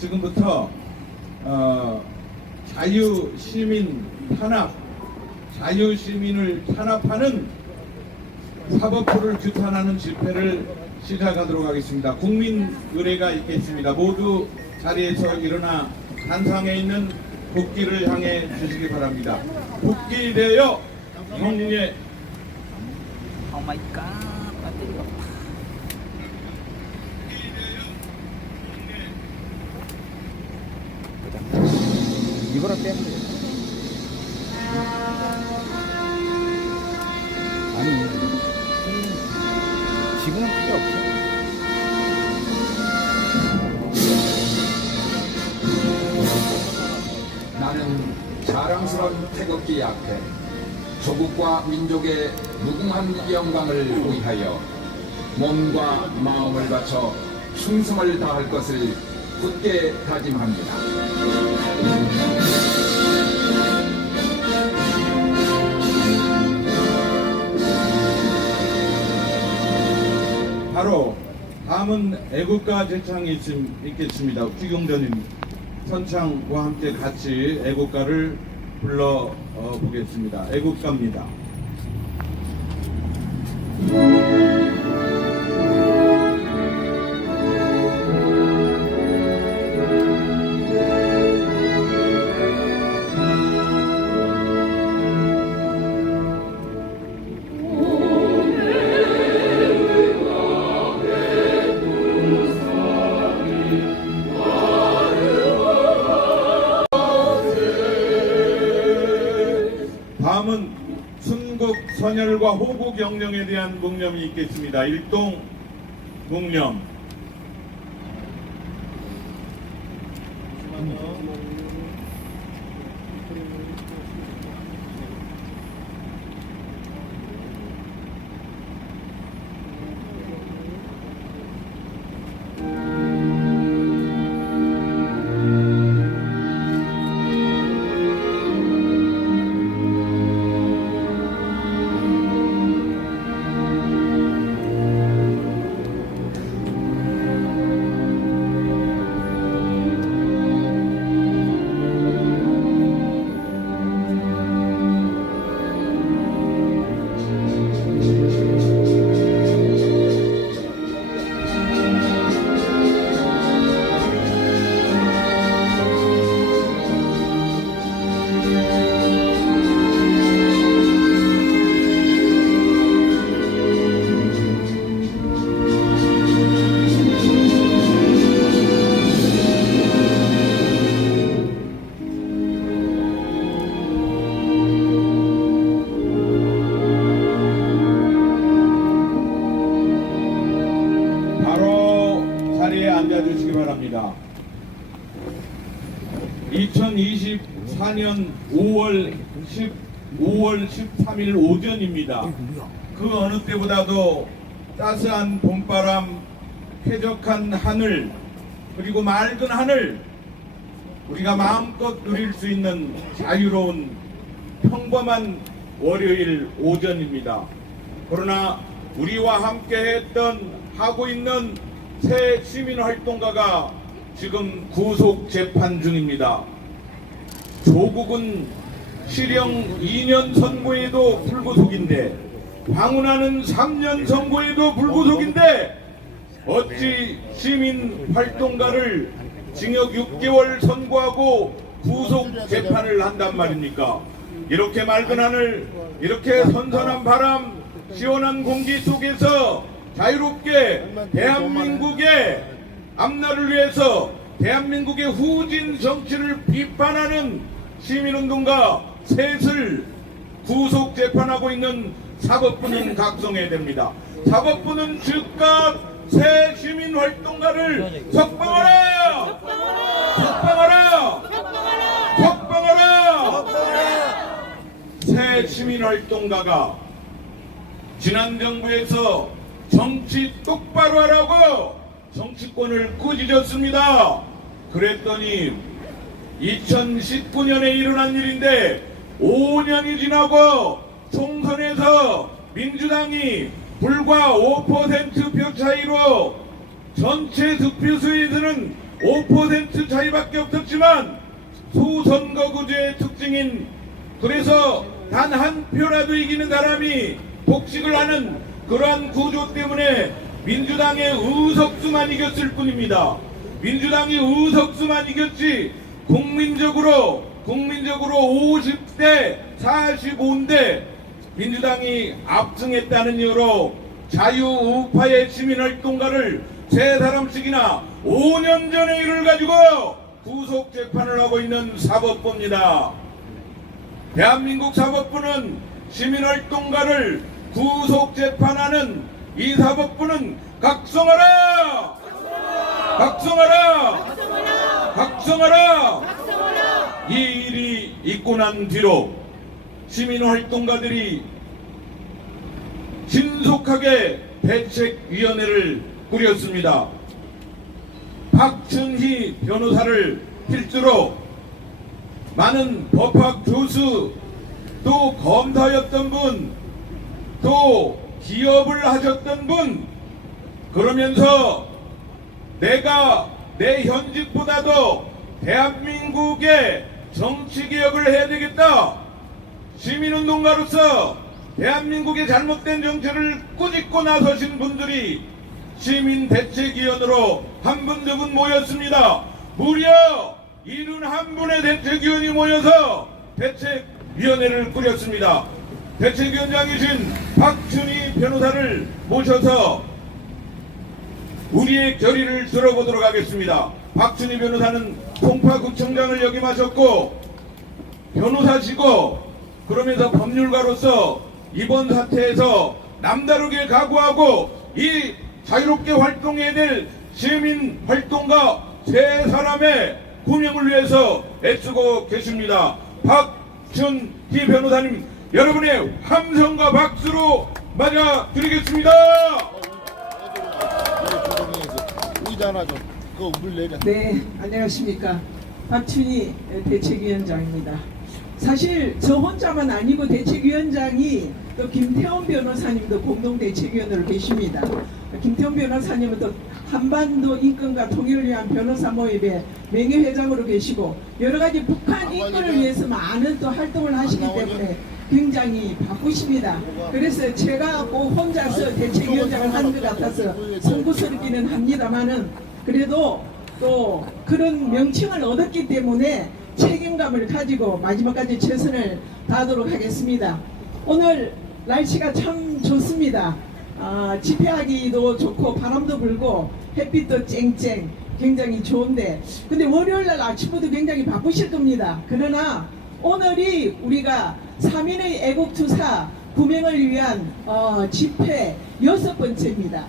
지금부터 자유시민 탄압, 자유시민을 탄압하는 사법부를 규탄하는 집회를 시작하도록 하겠습니다. 국민의례가 있겠습니다. 모두 자리에서 일어나 단상에 있는 국기를 향해 주시기 바랍니다. 국기 대여 경례. Oh my god, 배터리 없다. 이거랑 빼면 돼. 아니, 지금은 필요 없어. 나는 자랑스러운 태극기 앞에 조국과 민족의 무궁한 영광을 위하여 몸과 마음을 바쳐 충성을 다할 것을 굳게 다짐합니다. 바로 다음은 애국가 제창이 있겠습니다. 추경전님 선창과 함께 같이 애국가를 불러 보겠습니다. 애국가입니다. 다음은 순국 선열과 호국 영령에 대한 묵념이 있겠습니다. 일동 묵념. 앉아주시기 바랍니다. 2024년 5월 13일 오전입니다. 그 어느 때보다도 따스한 봄바람, 쾌적한 하늘, 그리고 맑은 하늘, 우리가 마음껏 누릴 수 있는 자유로운 평범한 월요일 오전입니다. 그러나 우리와 함께 했던 하고 있는 새 시민활동가가 지금 구속 재판 중입니다. 조국은 실형 2년 선고에도 불구속인데, 방훈하는 3년 선고에도 불구속인데 어찌 시민활동가를 징역 6개월 선고하고 구속 재판을 한단 말입니까? 이렇게 맑은 하늘, 이렇게 선선한 바람, 시원한 공기 속에서 자유롭게 대한민국의 앞날을 위해서 대한민국의 후진 정치를 비판하는 시민운동가 셋을 구속 재판하고 있는 사법부는 각성해야 됩니다. 사법부는 즉각 새 시민활동가를 석방하라! 석방하라! 석방하라! 새 시민활동가가 지난 정부에서 정치 똑바로 하라고 정치권을 꾸짖었습니다. 그랬더니 2019년에 일어난 일인데 5년이 지나고 총선에서 민주당이 불과 5% 표 차이로 전체 득표수에서는 5% 차이밖에 없었지만 소선거구제의 특징인, 그래서 단 한 표라도 이기는 사람이 독식을 하는 그러한 구조 때문에 민주당의 의석수만 이겼을 뿐입니다. 민주당이 의석수만 이겼지 국민적으로 50대 45인데 민주당이 압승했다는 이유로 자유우파의 시민활동가를 3사람씩이나 5년 전의 일을 가지고 구속 재판을 하고 있는 사법부입니다. 대한민국 사법부는 시민활동가를 구속 재판하는 이 사법부는 각성하라! 각성하라! 각성하라! 이 일이 있고 난 뒤로 시민활동가들이 신속하게 대책위원회를 꾸렸습니다. 박춘희 변호사를 필두로 많은 법학 교수, 또 검사였던 분, 또 기업을 하셨던 분, 그러면서 내가 내 현직보다도 대한민국의 정치개혁을 해야 되겠다, 시민운동가로서 대한민국의 잘못된 정치를 꾸짖고 나서신 분들이 시민대책위원으로 한 분 두 분 모였습니다. 무려 71분의 대책위원이 모여서 대책위원회를 꾸렸습니다. 대책위원장이신 박춘희 변호사를 모셔서 우리의 결의를 들어보도록 하겠습니다. 박춘희 변호사는 송파구청장을 역임하셨고 변호사시고, 그러면서 법률가로서 이번 사태에서 남다르게 각오하고 이 자유롭게 활동해야 될 시민활동가 3사람의 구명을 위해서 애쓰고 계십니다. 박춘희 변호사님, 여러분의 함성과 박수로 맞아드리겠습니다. 네, 안녕하십니까. 박춘희 대책위원장입니다. 사실 저 혼자만 아니고 대책위원장이 또 김태원 변호사님도 공동 대책위원으로 계십니다. 김태원 변호사님은 또 한반도 인권과 통일을 위한 변호사 모임의 명예회장으로 계시고 여러 가지 북한 인권을 위해서 많은 또 활동을 하시기 때문에 굉장히 바쁘십니다. 그래서 제가 꼭 혼자서 대책위원장을 하는 것 같아서 송구스럽기는 합니다만은 그래도 또 그런 명칭을 얻었기 때문에 책임감을 가지고 마지막까지 최선을 다하도록 하겠습니다. 오늘 날씨가 참 좋습니다. 집회하기도 좋고 바람도 불고 햇빛도 쨍쨍 굉장히 좋은데, 근데 월요일날 아침부터 굉장히 바쁘실 겁니다. 그러나 오늘이 우리가 3인의 애국투사 구명을 위한 집회 6번째입니다.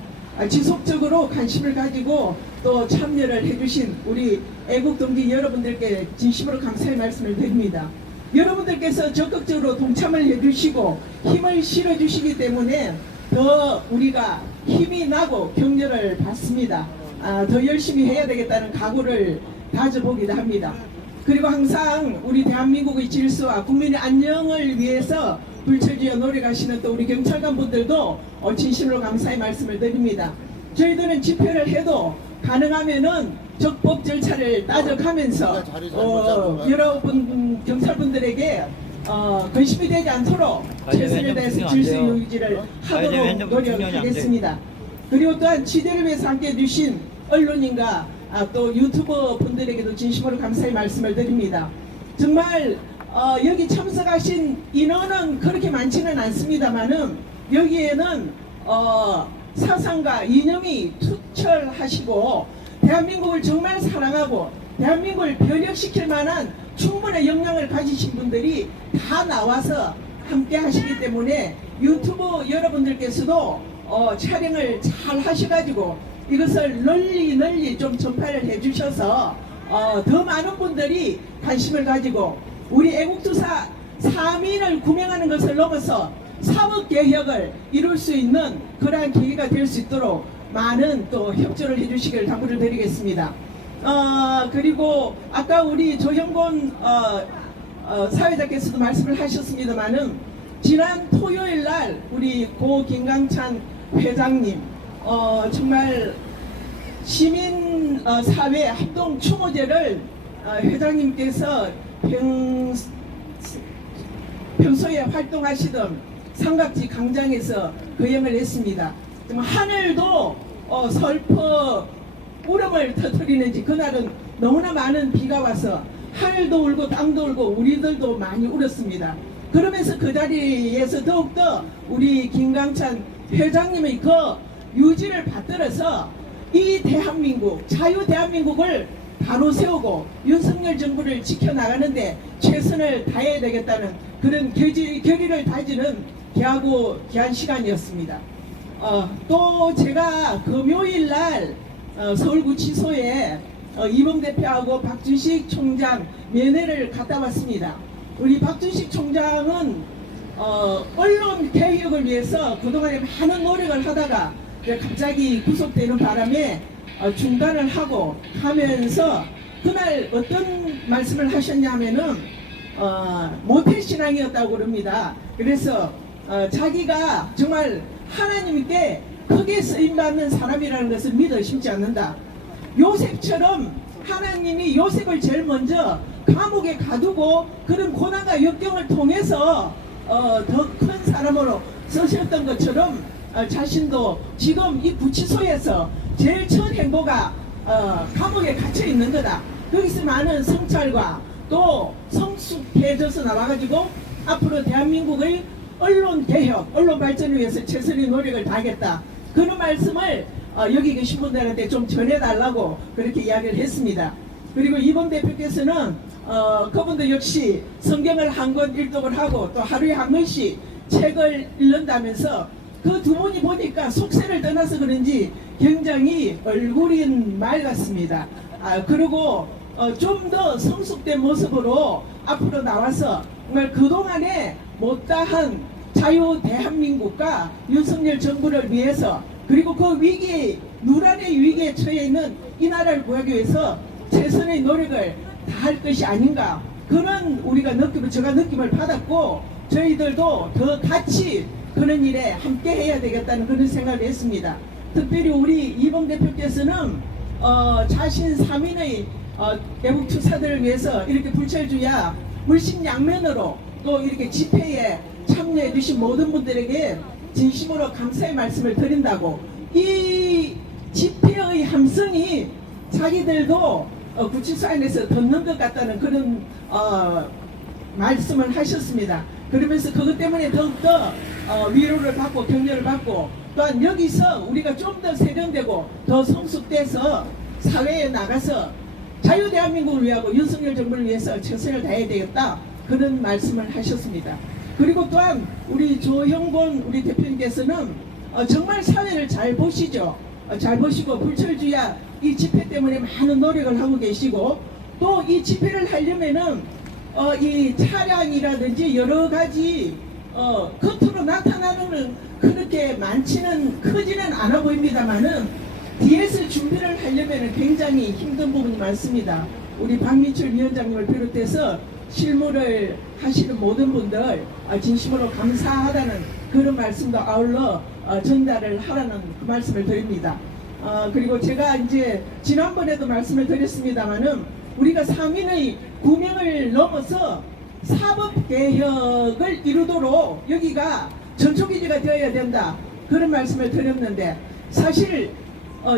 지속적으로 관심을 가지고 또 참여를 해주신 우리 애국동지 여러분들께 진심으로 감사의 말씀을 드립니다. 여러분들께서 적극적으로 동참을 해주시고 힘을 실어주시기 때문에 더 우리가 힘이 나고 격려를 받습니다. 더 열심히 해야 되겠다는 각오를 다져보기도 합니다. 그리고 항상 우리 대한민국의 질서와 국민의 안녕을 위해서 불철주야 노력하시는 또 우리 경찰관 분들도 진심으로 감사의 말씀을 드립니다. 저희들은 집회를 해도 가능하면은 적법 절차를 따져가면서 여러분 경찰분들에게 근심이 되지 않도록 최선을 다해서 질서 유지를 하도록 노력하겠습니다. 그리고 또한 취재를 위해서 함께해 주신 언론인과 또 유튜버 분들에게도 진심으로 감사의 말씀을 드립니다. 정말 여기 참석하신 인원은 그렇게 많지는 않습니다만은 여기에는 사상과 이념이 투철하시고 대한민국을 정말 사랑하고 대한민국을 변혁시킬 만한 충분한 역량을 가지신 분들이 다 나와서 함께 하시기 때문에 유튜브 여러분들께서도 촬영을 잘 하셔가지고 이것을 널리 좀 전파를 해주셔서 더 많은 분들이 관심을 가지고 우리 애국투사 3인을 구명하는 것을 넘어서 사법개혁을 이룰 수 있는 그러한 계기가 될 수 있도록 많은 또 협조를 해주시길 당부를 드리겠습니다. 그리고 아까 우리 조형곤 사회자께서도 말씀을 하셨습니다마는 지난 토요일 날 우리 고 김강찬 회장님 정말 시민 이번 사회 합동 추모제를 회장님께서 평소에 활동하시던 삼각지 광장에서 거행을 했습니다. 정말 하늘도 슬퍼 울음을 터뜨리는지 그날은 너무나 많은 비가 와서 하늘도 울고 땅도 울고 우리들도 많이 울었습니다. 그러면서 그 자리에서 더욱더 우리 김강찬 회장님의 그 유지를 받들어서 이 대한민국, 자유 대한민국을 바로 세우고 윤석열 정부를 지켜나가는데 최선을 다해야 되겠다는 그런 결의를 다지는 귀한 시간이었습니다. 또 제가 금요일 날 서울구치소에 이범 대표하고 박준식 총장 면회를 갔다 왔습니다. 우리 박준식 총장은 언론 개혁을 위해서 그동안에 많은 노력을 하다가 갑자기 구속되는 바람에 중단을 하고 하면서 그날 어떤 말씀을 하셨냐면은 모태신앙이었다고 그럽니다. 그래서 자기가 정말 하나님께 크게 쓰임받는 사람이라는 것을 믿어 심지 않는다. 요셉처럼 하나님이 요셉을 제일 먼저 감옥에 가두고 그런 고난과 역경을 통해서 더 큰 사람으로 쓰셨던 것처럼 자신도 지금 이 구치소에서 제일 첫 행보가 감옥에 갇혀 있는 거다. 거기서 많은 성찰과 또 성숙해져서 나와가지고 앞으로 대한민국의 언론 개혁, 언론 발전을 위해서 최선의 노력을 다하겠다. 그런 말씀을 여기 계신 분들한테 좀 전해달라고 그렇게 이야기를 했습니다. 그리고 이범 대표께서는 그분도 역시 성경을 한 권 일독을 하고 또 하루에 한 권씩 책을 읽는다면서 그 두 분이 보니까 속세를 떠나서 그런지 굉장히 얼굴이 맑았습니다. 그리고 좀 더 성숙된 모습으로 앞으로 나와서 정말 그동안에 못다한 자유 대한민국과 윤석열 정부를 위해서 그리고 그 위기, 누란의 위기에 처해 있는 이 나라를 구하기 위해서 최선의 노력을 다할 것이 아닌가, 그런 우리가 제가 느낌을 받았고 저희들도 더 같이 그런 일에 함께 해야 되겠다는 그런 생각을 했습니다. 특별히 우리 이범 대표께서는 자신 3인의 애국 투사들을 위해서 이렇게 불철주야 물심양면으로 또 이렇게 집회에 참여해 주신 모든 분들에게 진심으로 감사의 말씀을 드린다고, 이 집회의 함성이 자기들도 구치소 안에서 듣는 것 같다는 그런 말씀을 하셨습니다. 그러면서 그것 때문에 더욱더 위로를 받고 격려를 받고, 또한 여기서 우리가 좀 더 세련되고 더 성숙돼서 사회에 나가서 자유 대한민국을 위하고 윤석열 정부를 위해서 최선을 다해야 되겠다, 그런 말씀을 하셨습니다. 그리고 또한 우리 조형곤 우리 대표님께서는 정말 사회를 잘 보시죠. 잘 보시고 불철주야 이 집회 때문에 많은 노력을 하고 계시고, 또 이 집회를 하려면은 이 차량이라든지 여러 가지 겉으로 나타나는 그렇게 크지는 않아 보입니다만은 뒤에서 준비를 하려면 굉장히 힘든 부분이 많습니다. 우리 박민철 위원장님을 비롯해서 실무를 하시는 모든 분들 진심으로 감사하다는 그런 말씀도 아울러 전달을 하라는 그 말씀을 드립니다. 그리고 제가 이제 지난번에도 말씀을 드렸습니다마는 우리가 3인의 구명을 넘어서 사법개혁을 이루도록 여기가 전초기지가 되어야 된다, 그런 말씀을 드렸는데, 사실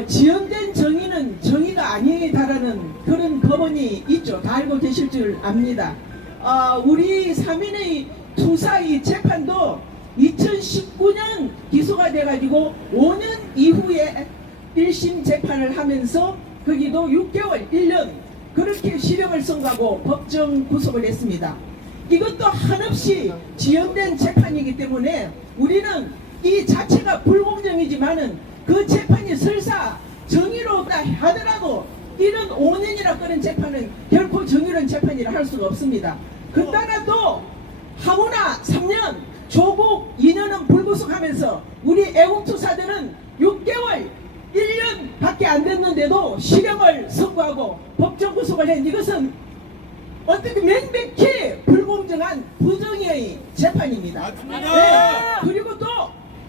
지연된 정의는 정의가 아니다라는 그런 법원이 있죠. 다 알고 계실 줄 압니다. 우리 3인의 투사의 재판도 2019년 기소가 돼가지고 5년 이후에 1심 재판을 하면서 거기도 6개월, 1년 그렇게 실형을 선고하고 법정 구속을 했습니다. 이것도 한없이 지연된 재판이기 때문에 우리는 이 자체가 불공정이지만은 그 재판이 설사 정의롭다 하더라도 이런 5년이나 끄는 재판은 결코 정의로운 재판이라 할 수가 없습니다. 그따라도 하루나 3년, 조국 2년은 불구속하면서 우리 애국투사들은 6개월, 1년 밖에 안 됐는데도 실형을 선고하고 법정 구속을 한 이것은 어떻게 명백히 불공정한 부정의 재판입니다. 네. 그리고 또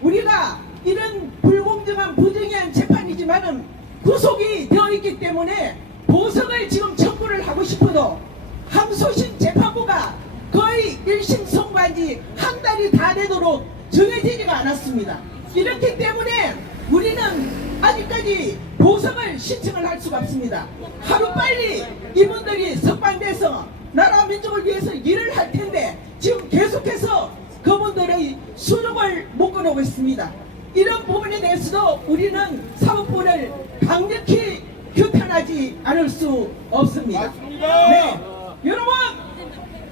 우리가 이런 불공정한 부정한 재판이지만은 구속이 되어 있기 때문에 보석을 지금 청구를 하고 싶어도 항소심 재판부가 거의 1심 선고한 지 한 달이 다 되도록 정해지지가 않았습니다. 이렇기 때문에 우리는 아직까지 보석을 신청을 할 수가 없습니다. 하루빨리 이분들이 석방돼서 나라 민족을 위해서 일을 할 텐데 지금 계속해서 그분들의 수족을 묶어놓고 있습니다. 이런 부분에 대해서도 우리는 사법부를 강력히 규탄하지 않을 수 없습니다. 네, 여러분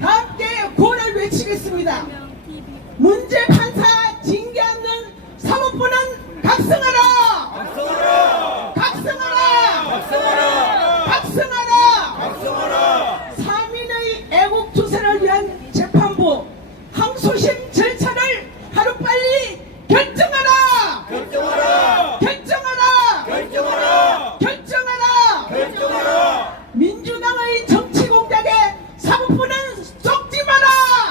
다 함께 구호를 외치겠습니다. 문제 판사 징계하는 사법부는 각성하라! 각성하라! 각성하라! 각성하라! 각성하라! 각성하라! 사민의 애국 투세를 위한 재판부 항소심 절차를 하루빨리 결정하라! 결정하라! 결정하라! 결정하라! 결정하라! 결정하라! 민주당의 정치 공작에 사법부는 속지 마라!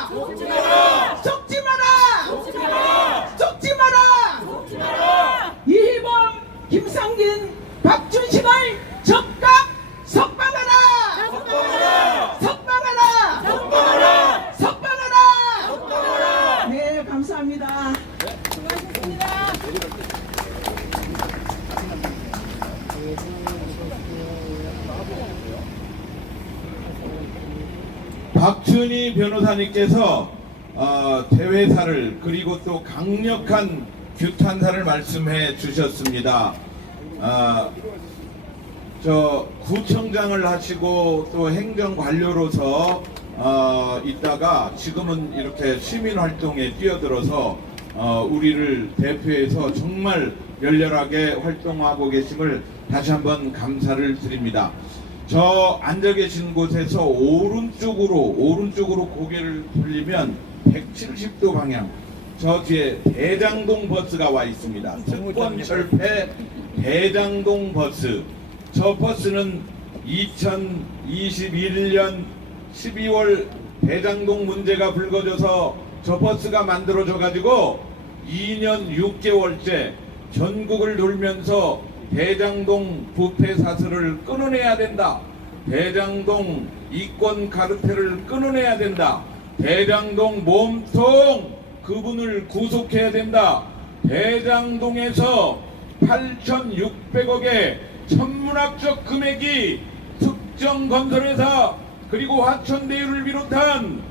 속지 마라! 속지 마라! 속지 마라! 속지 마라! 속지 마라! 이희범, 김상진, 박준식을 적각 석방하라! 석방하라! 석방하라! 석방하라! 석방하라! 석방하라! 네, 감사합니다. 수고하셨습니다. 박춘희 변호사님께서 대회사를 그리고 또 강력한 규탄사를 말씀해 주셨습니다. 저 구청장을 하시고 또 행정관료로서 있다가 지금은 이렇게 시민활동에 뛰어들어서 우리를 대표해서 정말 열렬하게 활동하고 계심을 다시 한번 감사를 드립니다. 저 앉아 계신 곳에서 오른쪽으로 고개를 돌리면 170도 방향 저 뒤에 대장동 버스가 와 있습니다. 특권철폐 대장동 버스. 저 버스는 2021년 12월 대장동 문제가 불거져서 저 버스가 만들어져 가지고 2년 6개월째 전국을 돌면서 대장동 부패 사슬을 끊어내야 된다. 대장동 이권 카르텔을 끊어내야 된다. 대장동 몸통 그분을 구속해야 된다. 대장동에서 8,600억의 천문학적 금액이 특정 건설회사 그리고 화천대유를 비롯한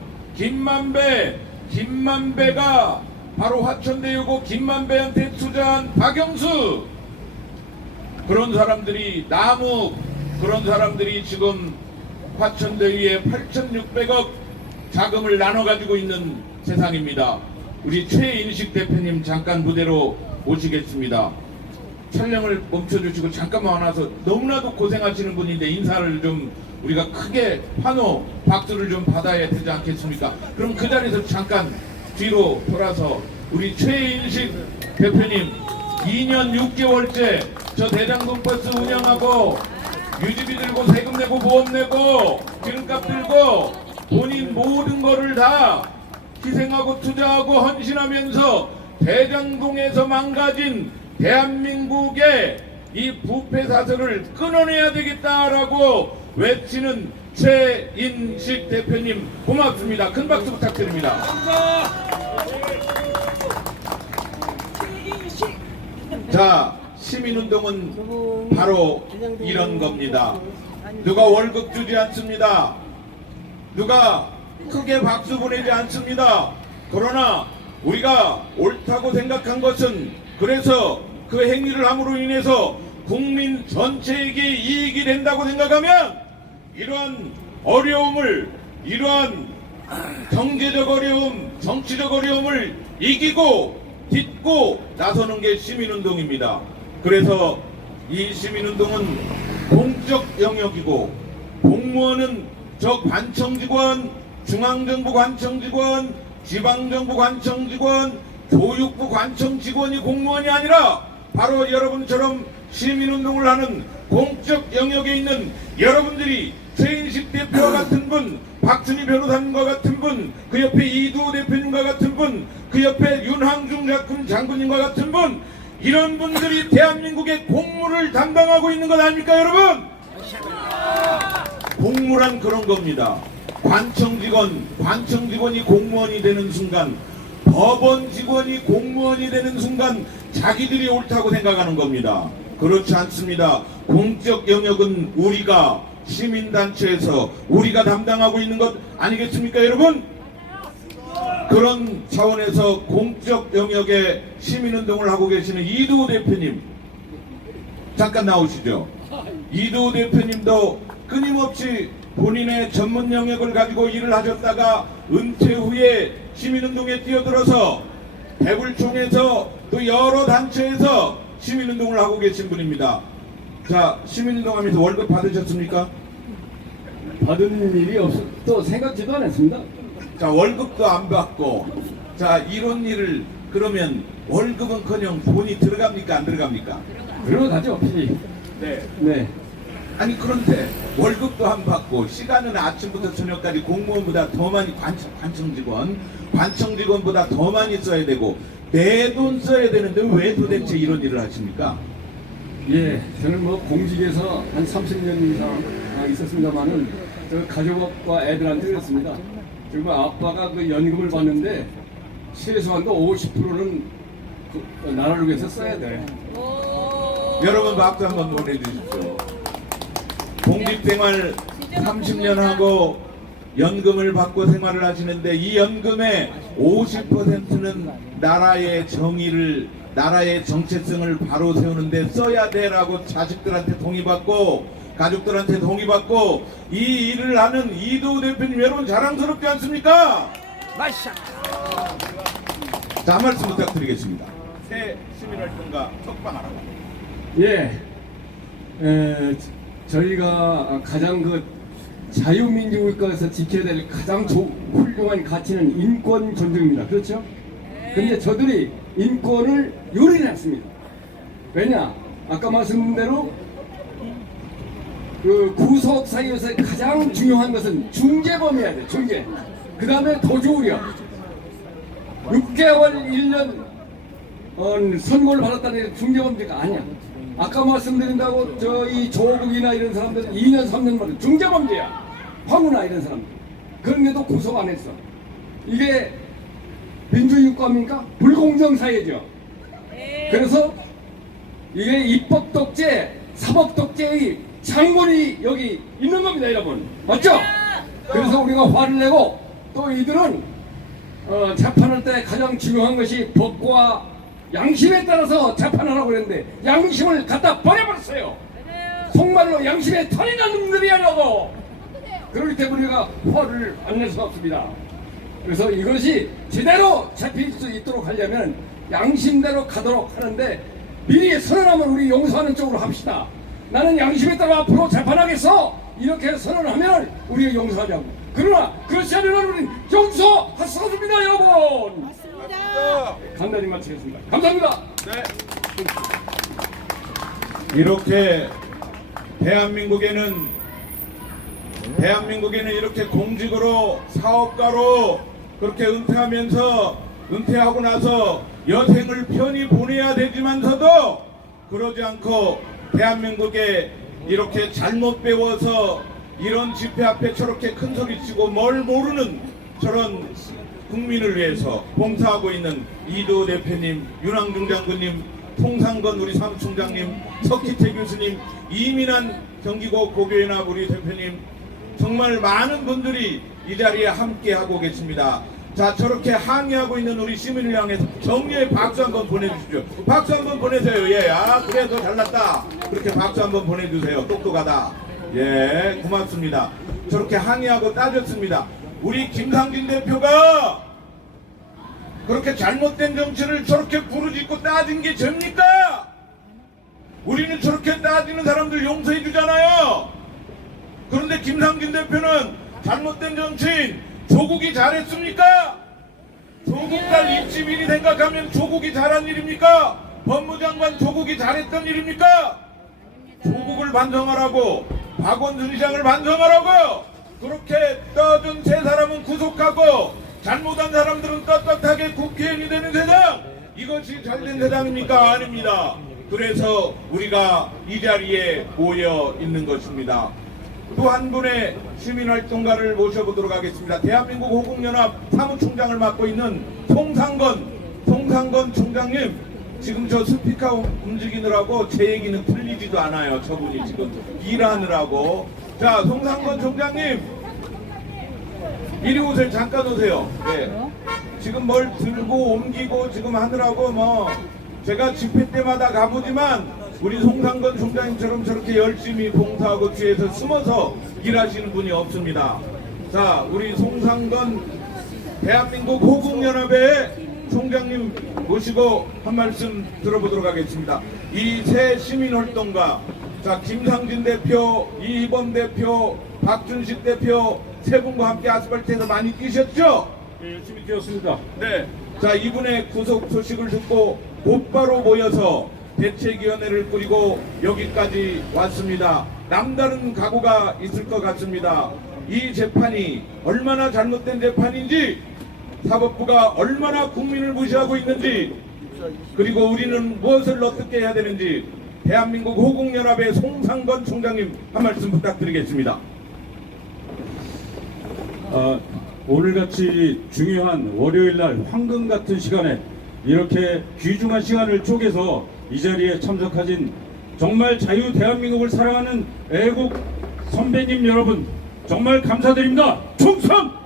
김만배가 바로 화천대유고 김만배한테 투자한 박영수 그런 사람들이 그런 사람들이 지금 화천대유에 8,600억 자금을 나눠 가지고 있는 세상입니다. 우리 최인식 대표님 잠깐 무대로 모시겠습니다. 촬영을 멈춰주시고 잠깐만 와서 너무나도 고생하시는 분인데 인사를 좀 우리가 크게 환호 박수를 좀 받아야 되지 않겠습니까? 그럼 그 자리에서 잠깐 뒤로 돌아서 우리 최인식 대표님 2년 6개월째 저 대장동 버스 운영하고 유지비 들고 세금 내고 보험 내고 기름값 들고 본인 모든 거를 다 희생하고 투자하고 헌신하면서 대장동에서 망가진 대한민국의 이 부패 사슬을 끊어내야 되겠다라고 외치는 최인식 대표님 고맙습니다. 큰 박수 부탁드립니다. 자, 시민운동은 바로 이런 겁니다. 누가 월급 주지 않습니다. 누가 크게 박수 보내지 않습니다. 그러나 우리가 옳다고 생각한 것은 그래서 그 행위를 함으로 인해서 국민 전체에게 이익이 된다고 생각하면 이러한 어려움을 이러한 경제적 어려움, 정치적 어려움을 이기고 딛고 나서는 게 시민운동입니다. 그래서 이 시민운동은 공적 영역이고 공무원은 저 관청직원, 중앙정부 관청직원, 지방정부 관청직원, 교육부 관청직원이 공무원이 아니라 바로 여러분처럼 시민운동을 하는 공적 영역에 있는 여러분들이 최인식 대표와 같은 분, 박준희 변호사님과 같은 분, 그 옆에 이두호 대표님과 같은 분, 그 옆에 윤항중 장군님과 같은 분, 이런 분들이 대한민국의 공무를 담당하고 있는 것 아닙니까, 여러분? 공무란 그런 겁니다. 관청직원이 공무원이 되는 순간, 법원 직원이 공무원이 되는 순간 자기들이 옳다고 생각하는 겁니다. 그렇지 않습니다. 공적 영역은 우리가 시민단체에서 우리가 담당하고 있는 것 아니겠습니까, 여러분? 그런 차원에서 공적 영역에 시민운동을 하고 계시는 이두호 대표님 잠깐 나오시죠. 이두호 대표님도 끊임없이 본인의 전문 영역을 가지고 일을 하셨다가 은퇴 후에 시민운동에 뛰어들어서 대불총에서 또 여러 단체에서 시민운동을 하고 계신 분입니다. 자, 시민운동하면서 월급 받으셨습니까? 받은 일이 없어 또 생각지도 않았습니다. 자, 월급도 안 받고, 자, 이런 일을 그러면 월급은커녕 돈이 들어갑니까, 안 들어갑니까? 들어가죠, 필히. 네. 네. 아니, 그런데 월급도 안 받고 시간은 아침부터 저녁까지 공무원보다 더 많이 관청직원보다 더 많이 써야 되고 내 돈 써야 되는데 왜 도대체 이런 일을 하십니까? 예, 저는 뭐 공직에서 한 30년 이상 있었습니다만은 저 가족과 애들한테 그랬습니다. 그리고 아빠가 그 연금을 받는데 최소한도 50%는 나라를 위해서 써야 돼. 여러분 박수 한번 보내주십시오. 공직생활 30년 하고 연금을 받고 생활을 하시는데 이 연금의 50%는 나라의 정의를, 나라의 정체성을 바로 세우는데 써야 돼라고 자식들한테 동의받고 가족들한테 동의받고 이 일을 하는 이두호 대표님, 여러분 자랑스럽지 않습니까? 마샤. 자, 한 말씀 부탁드리겠습니다. 새 시민활동가 석방하라고. 예, 저희가 가장 그 자유민주국가에서 지켜야 될 가장 훌륭한 가치는 인권 존중입니다. 그렇죠? 근데 저들이 인권을 요리해놨습니다. 왜냐? 아까 말씀드린 대로 그 구속 사유에서 가장 중요한 것은 중재범이어야 돼. 중재. 그 다음에 도주우려. 6개월 1년 선고를 받았다는 게 중재범죄가 아니야. 아까 말씀드린다고 저희 조국이나 이런 사람들은 2년 3년 만에 중재범죄야. 황우나 이런 사람들. 그런데도 구속 안 했어. 이게 민주주의 국가입니까? 불공정 사회죠. 그래서 이게 입법 독재, 사법 독재의 장본이 여기 있는 겁니다, 여러분. 맞죠? 그래서 우리가 화를 내고 또 이들은 재판할 때 가장 중요한 것이 법과 양심에 따라서 재판하라고 그랬는데 양심을 갖다 버려버렸어요. 속말로 양심에 털이 나는 놈들이 하려고. 그렇기 때문에 우리가 화를 안 낼 수 없습니다. 그래서 이것이 제대로 잡힐 수 있도록 하려면 양심대로 가도록 하는데 미리 선언하면 우리 용서하는 쪽으로 합시다. 나는 양심에 따라 앞으로 재판하겠어. 이렇게 선언하면 우리가 용서하자고. 그러나 그렇지 않으면 우리는 용서할 수 없습니다, 여러분. 맞습니다. 간단히 마치겠습니다. 감사합니다. 네. 이렇게 대한민국에는 이렇게 공직으로 사업가로 그렇게 은퇴하고 나서 여생을 편히 보내야 되지만서도 그러지 않고 대한민국에 이렇게 잘못 배워서 이런 집회 앞에 저렇게 큰 소리 치고 뭘 모르는 저런 국민을 위해서 봉사하고 있는 이두호 대표님, 윤항중 장군님, 통상건 우리 사무총장님, 석희태 교수님, 이민한 경기고 고교연합 우리 대표님, 정말 많은 분들이 이 자리에 함께하고 계십니다. 자, 저렇게 항의하고 있는 우리 시민을 향해서 격려의 박수 한번 보내주십시오. 박수 한번 보내세요. 예, 아, 그래, 더 잘났다. 그렇게 박수 한번 보내주세요. 똑똑하다. 예, 고맙습니다. 저렇게 항의하고 따졌습니다. 우리 김상진 대표가 그렇게 잘못된 정치를 저렇게 부르짖고 따진 게 죄입니까? 우리는 저렇게 따지는 사람들 용서해 주잖아요. 그런데 김상진 대표는 잘못된 정치인 조국이 잘했습니까? 조국 갈 입지민이 생각하면 조국이 잘한 일입니까? 법무장관 조국이 잘했던 일입니까? 조국을 반성하라고, 박원순 시장을 반성하라고요. 그렇게 떠든 세 사람은 구속하고 잘못한 사람들은 떳떳하게 국회의원이 되는 세상, 이것이 잘된 세상입니까? 아닙니다. 그래서 우리가 이 자리에 모여 있는 것입니다. 또 한 분의 시민활동가를 모셔보도록 하겠습니다. 대한민국 호국연합 사무총장을 맡고 있는 송상건 총장님, 지금 저 스피커 움직이느라고 제 얘기는 들리지도 않아요. 저분이 지금 일하느라고. 자, 송상건 총장님, 이리 오세요. 잠깐 오세요. 네. 지금 뭘 들고 옮기고 지금 하느라고 뭐 제가 집회 때마다 가보지만 우리 송상건 총장님처럼 저렇게 열심히 봉사하고 뒤에서 숨어서 일하시는 분이 없습니다. 자, 우리 송상건 대한민국 호국연합의 총장님 모시고 한 말씀 들어보도록 하겠습니다. 이 새 시민활동가, 자, 김상진 대표, 이희범 대표, 박준식 대표 세 분과 함께 아스팔트에서 많이 뛰셨죠? 네, 열심히 뛰었습니다. 네. 자, 이분의 구속 소식을 듣고 곧바로 모여서 대책위원회를 꾸리고 여기까지 왔습니다. 남다른 각오가 있을 것 같습니다. 이 재판이 얼마나 잘못된 재판인지, 사법부가 얼마나 국민을 무시하고 있는지, 그리고 우리는 무엇을 어떻게 해야 되는지 대한민국 호국연합의 송상건 총장님 한 말씀 부탁드리겠습니다. 오늘같이 중요한 월요일날 황금 같은 시간에 이렇게 귀중한 시간을 쪼개서 이 자리에 참석하신 정말 자유 대한민국을 사랑하는 애국 선배님 여러분, 정말 감사드립니다. 충성!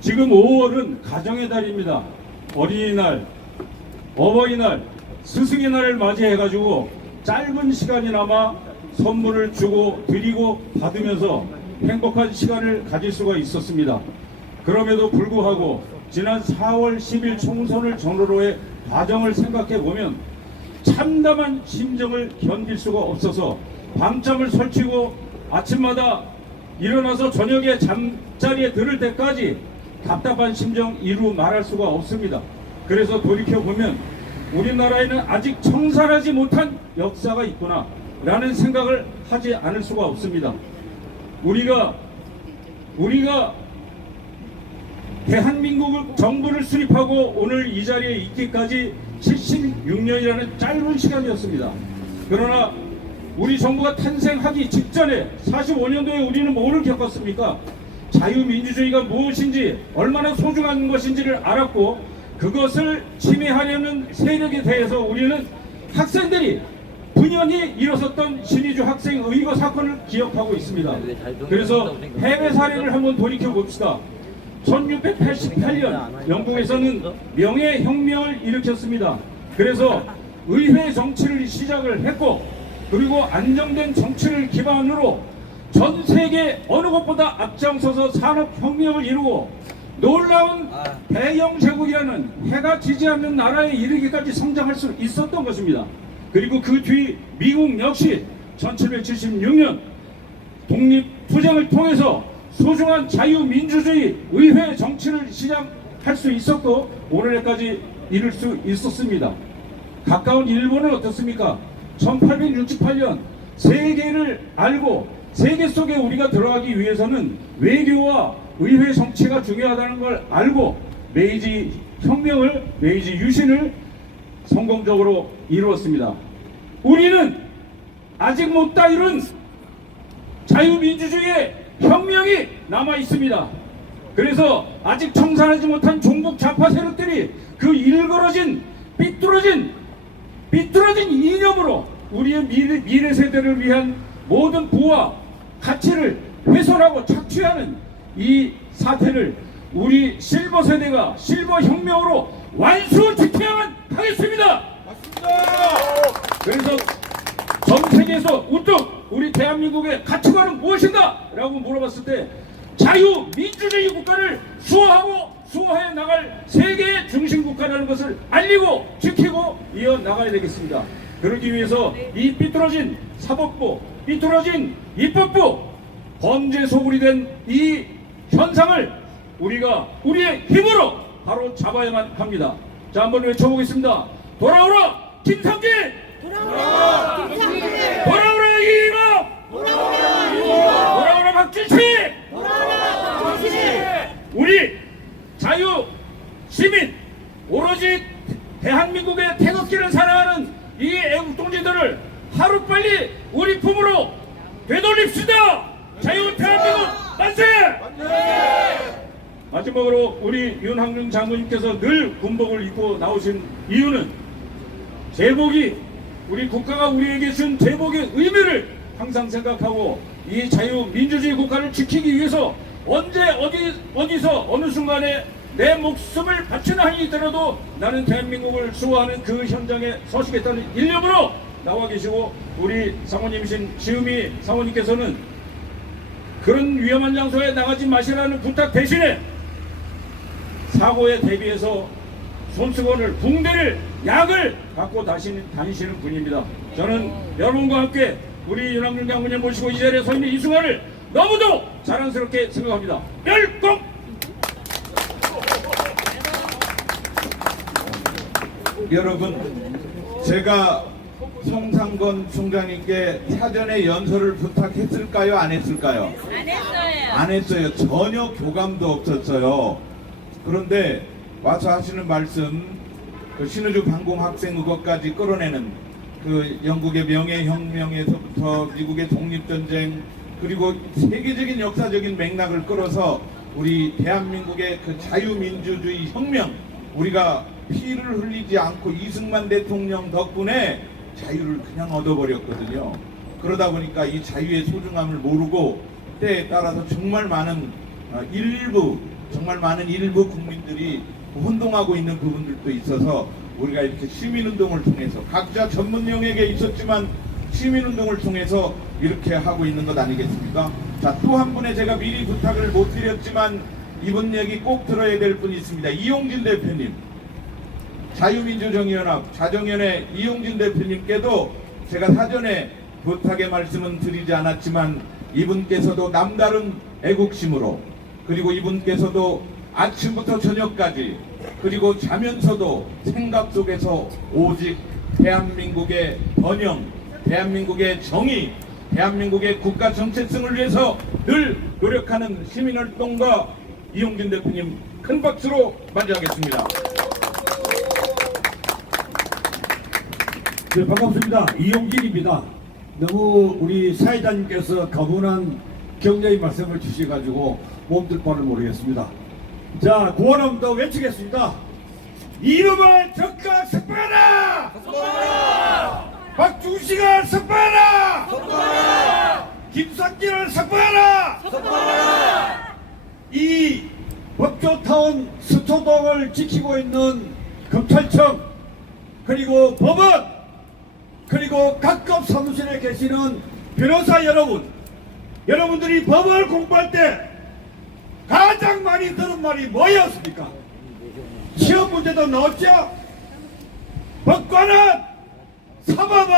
지금 5월은 가정의 달입니다. 어린이날, 어버이날, 스승의 날을 맞이해가지고 짧은 시간이나마 선물을 주고 드리고 받으면서 행복한 시간을 가질 수가 있었습니다. 그럼에도 불구하고 지난 4월 10일 총선을 전후로의 과정을 생각해 보면 참담한 심정을 견딜 수가 없어서 밤잠을 설치고 아침마다 일어나서 저녁에 잠자리에 들을 때까지 답답한 심정 이루 말할 수가 없습니다. 그래서 돌이켜 보면 우리나라에는 아직 청산하지 못한 역사가 있구나 라는 생각을 하지 않을 수가 없습니다. 우리가 대한민국 정부를 수립하고 오늘 이 자리에 있기까지 76년이라는 짧은 시간이었습니다. 그러나 우리 정부가 탄생하기 직전에 45년도에 우리는 뭐를 겪었습니까? 자유민주주의가 무엇인지, 얼마나 소중한 것인지를 알았고, 그것을 침해하려는 세력에 대해서 우리는 학생들이 분연히 일어섰던 신의주 학생 의거 사건을 기억하고 있습니다. 그래서 해외 사례를 한번 돌이켜 봅시다. 1688년 영국에서는 명예혁명을 일으켰습니다. 그래서 의회 정치를 시작을 했고, 그리고 안정된 정치를 기반으로 전 세계 어느 것보다 앞장서서 산업혁명을 이루고 놀라운 대영 제국이라는 해가 지지 않는 나라에 이르기까지 성장할 수 있었던 것입니다. 그리고 그 뒤 미국 역시 1776년 독립투쟁을 통해서 소중한 자유민주주의 의회 정치를 시작할 수 있었고 오늘까지 이룰 수 있었습니다. 가까운 일본은 어떻습니까? 1868년 세계를 알고 세계 속에 우리가 들어가기 위해서는 외교와 의회 정치가 중요하다는 걸 알고 메이지 혁명을, 메이지 유신을 성공적으로 이루었습니다. 우리는 아직 못다 이룬 자유민주주의의 혁명이 남아 있습니다. 그래서 아직 청산하지 못한 종북 좌파 세력들이 그 일그러진 삐뚤어진 이념으로 우리의 미래 세대를 위한 모든 부와 가치를 훼손하고 착취하는 이 사태를 우리 실버 세대가 실버 혁명으로 완수지켜야만 하겠습니다. 맞습니다. 그래서 전 세계에서 우뚝 우리 대한민국의 가치관은 무엇인가? 라고 물어봤을 때 자유민주주의 국가를 수호해 나갈 세계의 중심국가라는 것을 알리고 지키고 이어나가야 되겠습니다. 그러기 위해서 이 삐뚤어진 사법부, 삐뚤어진 입법부, 범죄 소굴이 된 이 현상을 우리가 우리의 힘으로 바로 잡아야만 합니다. 자, 한번 외쳐보겠습니다. 돌아오라 김상진! 돌아오라 김상진! 돌아오라 이희범! 돌아오라 박준식! 우리 우리 품으로 되돌립시다. 자유 대한민국 만세! 마지막으로 우리 윤학중 장군님께서 늘 군복을 입고 나오신 이유는 제복이 우리 국가가 우리에게 준 제복의 의미를 항상 생각하고 이 자유민주주의 국가를 지키기 위해서 언제 어디서 어느 순간에 내 목숨을 바치는 한이 있더라도 나는 대한민국을 수호하는 그 현장에 서시겠다는 일념으로 나와 계시고, 우리 사모님이신 지음이 사모님께서는 그런 위험한 장소에 나가지 마시라는 부탁 대신에 사고에 대비해서 손수건을, 붕대를, 약을 갖고 다니시는 분입니다. 저는 여러분과 함께 우리 윤학중 장군님 모시고 이 자리에 서 있는 이 순간을 너무도 자랑스럽게 생각합니다. 멸공! 여러분, 제가 송상건 총장님께 사전에 연설을 부탁했을까요? 안 했을까요? 안 했어요. 안 했어요. 전혀 교감도 없었어요. 그런데 와서 하시는 말씀, 그 신의주 반공 학생 그것까지 끌어내는 그 영국의 명예혁명에서부터 미국의 독립전쟁, 그리고 세계적인 역사적인 맥락을 끌어서 우리 대한민국의 그 자유민주주의 혁명, 우리가 피를 흘리지 않고 이승만 대통령 덕분에 자유를 그냥 얻어버렸거든요. 그러다 보니까 이 자유의 소중함을 모르고 때에 따라서 정말 많은 일부 국민들이 혼동하고 있는 부분들도 있어서 우리가 이렇게 시민운동을 통해서 각자 전문 영역에 있었지만 시민운동을 통해서 이렇게 하고 있는 것 아니겠습니까? 자, 또 한 분의 제가 미리 부탁을 못 드렸지만 이번 얘기 꼭 들어야 될 분이 있습니다. 이용진 대표님, 자유민주정의연합 자정연의 이용진 대표님께도 제가 사전에 부탁의 말씀은 드리지 않았지만 이분께서도 남다른 애국심으로, 그리고 이분께서도 아침부터 저녁까지, 그리고 자면서도 생각 속에서 오직 대한민국의 번영, 대한민국의 정의, 대한민국의 국가 정체성을 위해서 늘 노력하는 시민활동가 이용진 대표님 큰 박수로 맞이하겠습니다. 네, 반갑습니다. 이용진입니다. 너무 우리 사회자님께서 가분한 격려의 말씀을 주셔가지고 몸둘 바를 모르겠습니다. 자, 구원함도 외치겠습니다. 이름을 적극 석방하라! 석방하라! 박중식을 석방하라! 석방하라! 김상진을 석방하라! 석방하라! 이 법조타운 서초동을 지키고 있는 검찰청, 그리고 법원, 그리고 각급 사무실에 계시는 변호사 여러분, 여러분들이 법을 공부할 때 가장 많이 들은 말이 뭐였습니까? 시험 문제도 나왔죠? 법관은, 사법은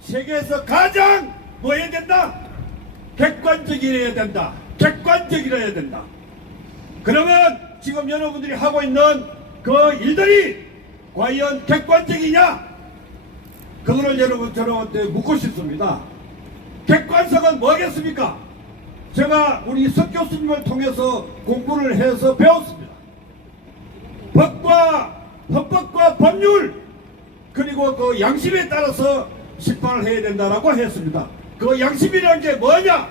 세계에서 가장 뭐 해야 된다? 객관적이어야 된다. 객관적이어야 된다. 그러면 지금 여러분들이 하고 있는 그 일들이 과연 객관적이냐? 그거를 여러분 저한테 묻고 싶습니다. 객관성은 뭐겠습니까? 제가 우리 석 교수님을 통해서 공부를 해서 배웠습니다. 헌법과 법률, 그리고 그 양심에 따라서 심판을 해야 된다라고 했습니다. 그 양심이라는 게 뭐냐?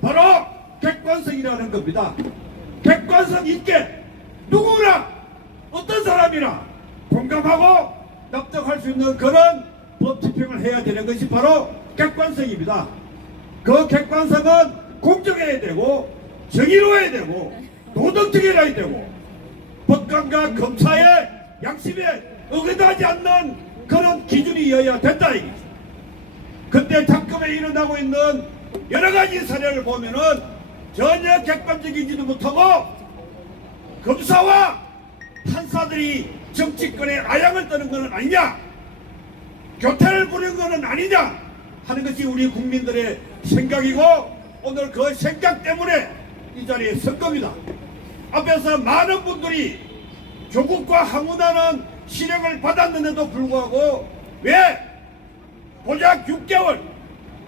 바로 객관성이라는 겁니다. 객관성 있게 누구나 어떤 사람이나 공감하고 납득할 수 있는 그런 법 집행을 해야 되는 것이 바로 객관성입니다. 그 객관성은 공정해야 되고 정의로워야 되고 도덕적이어야 되고 법관과 검사의 양심에 어긋나지 않는 그런 기준이어야 된다 이거죠. 근데 작금에 일어나고 있는 여러 가지 사례를 보면은 전혀 객관적이지도 못하고 검사와 판사들이 정치권에 아양을 떠는 것은 아니냐, 교태를 부리는 것은 아니냐 하는 것이 우리 국민들의 생각이고, 오늘 그 생각 때문에 이 자리에 선 겁니다. 앞에서 많은 분들이 조국과 항우다는 실형을 받았는데도 불구하고 왜 고작 6개월,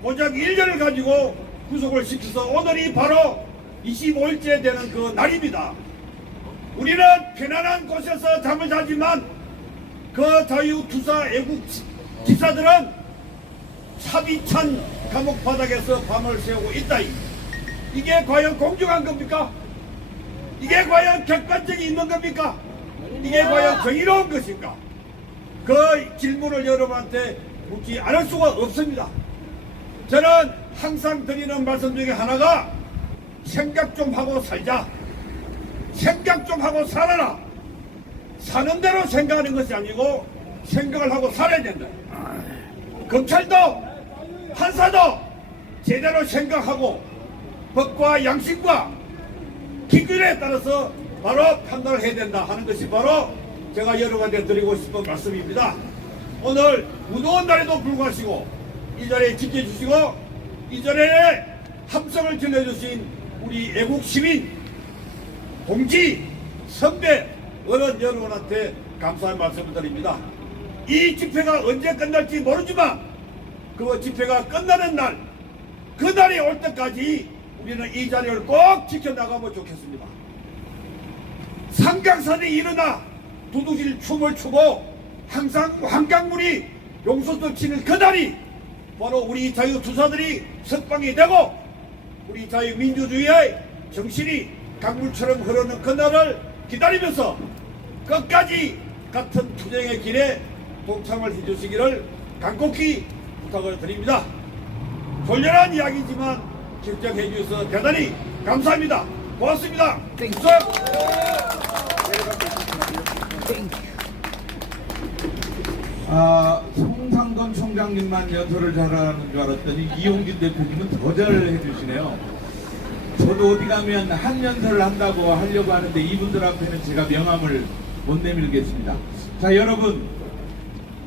고작 1년을 가지고 구속을 시켜서 오늘이 바로 25일째 되는 그 날입니다. 우리는 편안한 곳에서 잠을 자지만 그 자유투사 애국 지사들은 사비찬 감옥 바닥에서 밤을 새우고 있다. 이게 과연 공정한 겁니까? 이게 과연 객관성이 있는 겁니까? 이게 과연 정의로운 것인가? 그 질문을 여러분한테 묻지 않을 수가 없습니다. 저는 항상 드리는 말씀 중에 하나가 생각 좀 하고 살자. 생각 좀 하고 살아라. 사는 대로 생각하는 것이 아니고 생각을 하고 살아야 된다. 검찰도 판사도 제대로 생각하고 법과 양심과 기준에 따라서 바로 판단을 해야 된다 하는 것이 바로 제가 여러분한테 드리고 싶은 말씀입니다. 오늘 무더운 날에도 불구하고 이 자리에 지켜주시고 이 자리에 함성을 질러주신 우리 애국 시민 동지 선배 어른 여러분한테 감사의 말씀을 드립니다. 이 집회가 언제 끝날지 모르지만 그 집회가 끝나는 날, 그 날이 올 때까지 우리는 이 자리를 꼭 지켜나가면 좋겠습니다. 상강산이 일어나 두둑질 춤을 추고 항상 황강물이 용솟을 치는 그 날이 바로 우리 자유투사들이 석방이 되고 우리 자유민주주의의 정신이 강물처럼 흐르는 그날을 기다리면서 끝까지 같은 투쟁의 길에 동참을 해주시기를 간곡히 부탁을 드립니다. 돌연한 이야기지만 결정해 주셔서 대단히 감사합니다. 고맙습니다. 송상돈 총장님만 연설을 잘하는 줄 알았더니 이용진 대표님은 더 잘 해주시네요. 저도 어디 가면 한 연설을 한다고 하려고 하는데 이분들 앞에는 제가 명함을 못 내밀겠습니다. 자, 여러분,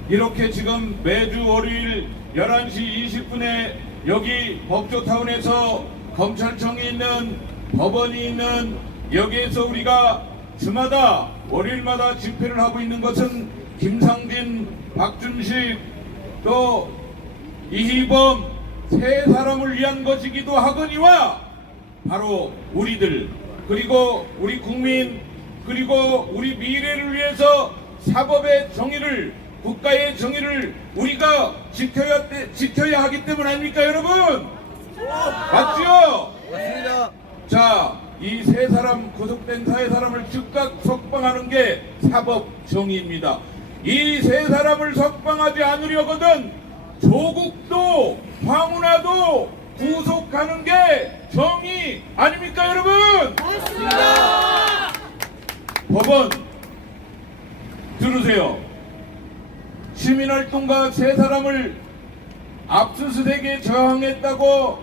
이렇게 지금 매주 월요일 11시 20분에 여기 법조타운에서 검찰청이 있는 법원이 있는 여기에서 우리가 주마다 월요일마다 집회를 하고 있는 것은 김상진, 박준식, 또 이희범 세 사람을 위한 것이기도 하거니와 바로 우리들 그리고 우리 국민 그리고 우리 미래를 위해서 사법의 정의를 국가의 정의를 우리가 지켜야 하기 때문 아닙니까 여러분? 맞죠? 맞습니다. 자, 이 세 사람 구속된 세 사람을 즉각 석방하는 게 사법 정의입니다. 이 세 사람을 석방하지 않으려거든 조국도 황운하도 구속하는 게 정의 아닙니까 여러분? 맞습니다. 법원 들으세요. 시민활동가 세 사람을 압수수색에 저항했다고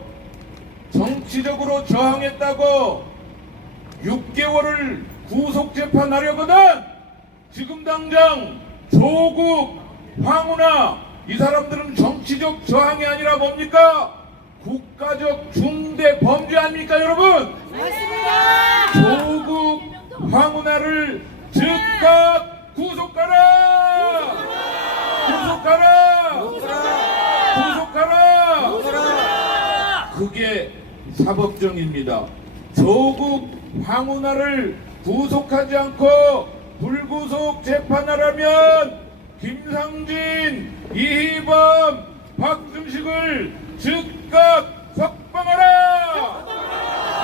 정치적으로 저항했다고 6개월을 구속재판하려거든 지금 당장 조국, 황운하 이 사람들은 정치적 저항이 아니라 뭡니까? 국가적 중대 범죄 아닙니까 여러분? 맞습니다. 조국, 황운하를 즉각 구속하라! 구속하라! 구속하라! 그게 사법정의입니다. 조국, 황운하를 구속하지 않고 불구속 재판하라면 김상진, 이희범, 박준식을 즉각 석방하라!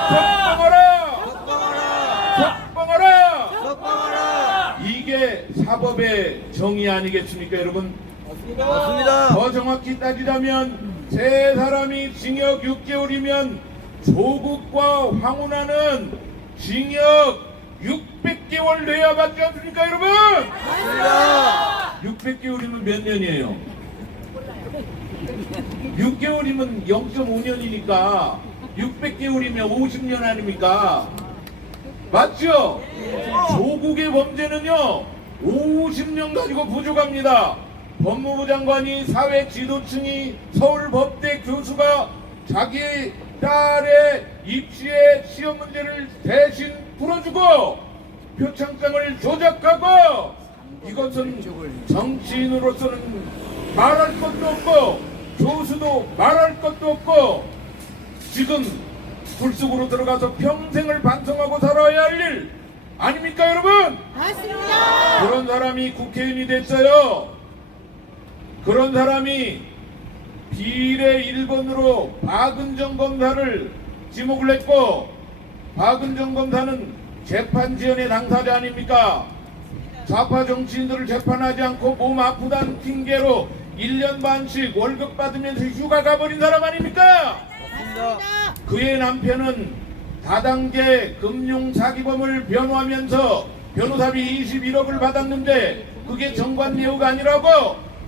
석방하라! 석방하라! 석방하라. 이게 사법의 정의 아니겠습니까 여러분? 맞습니다. 더 정확히 따지자면 세 사람이 징역 6개월이면 조국과 황운하는 징역 600개월 내야 받지 않습니까 여러분? 맞습니다. 600개월이면 몇 년이에요? 6개월이면 0.5년이니까 600개월이면 50년 아닙니까? 맞죠? 조국의 범죄는요 50년 가지고 부족합니다. 법무부 장관이 사회 지도층이 서울법대 교수가 자기 딸의 입시의 시험 문제를 대신 풀어주고 표창장을 조작하고 이것은 정치인으로서는 말할 것도 없고 교수도 말할 것도 없고 지금 불속으로 들어가서 평생을 반성하고 살아야 할 일 아닙니까 여러분? 맞습니다. 그런 사람이 국회의원이 됐어요. 그런 사람이 비례 1번으로 박은정 검사를 지목을 했고, 박은정 검사는 재판 지연의 당사자 아닙니까? 좌파 정치인들을 재판하지 않고 몸 아프다는 핑계로 1년 반씩 월급 받으면서 휴가 가버린 사람 아닙니까? 그의 남편은 다단계 금융사기범을 변호하면서 변호사비 21억을 받았는데 그게 정관예우가 아니라고,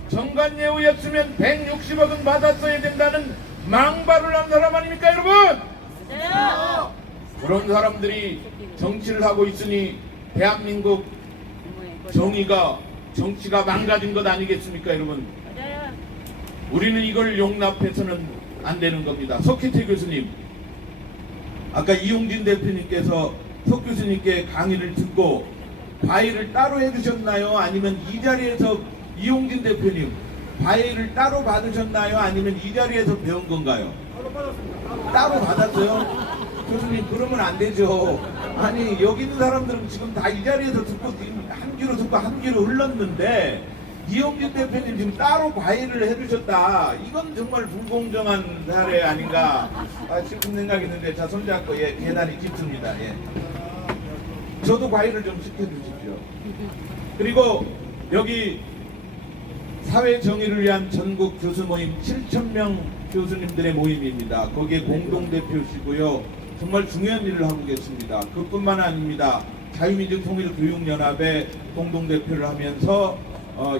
정관예우였으면 160억은 받았어야 된다는 망발을 한 사람 아닙니까 여러분? 그런 사람들이 정치를 하고 있으니 대한민국 정치가 망가진 것 아니겠습니까 여러분? 우리는 이걸 용납해서는 안 되는 겁니다. 석희태 교수님, 아까 이용진 대표님께서 석 교수님께 강의를 듣고 과외를 따로 해주셨나요? 아니면 이 자리에서 이용진 대표님 과외를 따로 받으셨나요? 아니면 이 자리에서 배운 건가요? 따로 받았어요? 교수님 그러면 안 되죠. 아니 여기 있는 사람들은 지금 다 이 자리에서 듣고 한 귀로 듣고 한 귀로 흘렀는데 이용진 대표님 지금 따로 과외를 해주셨다. 이건 정말 불공정한 사례 아닌가 싶은 생각이 있는데, 자 손잡고 대단히 깊습니다. 저도 과외를 좀 시켜주십시오. 그리고 여기 사회 정의를 위한 전국 교수 모임 7,000명 교수님들의 모임입니다. 거기에 공동대표시고요. 정말 중요한 일을 하고 계십니다. 그뿐만 아닙니다. 자유민주통일교육연합의 공동대표를 하면서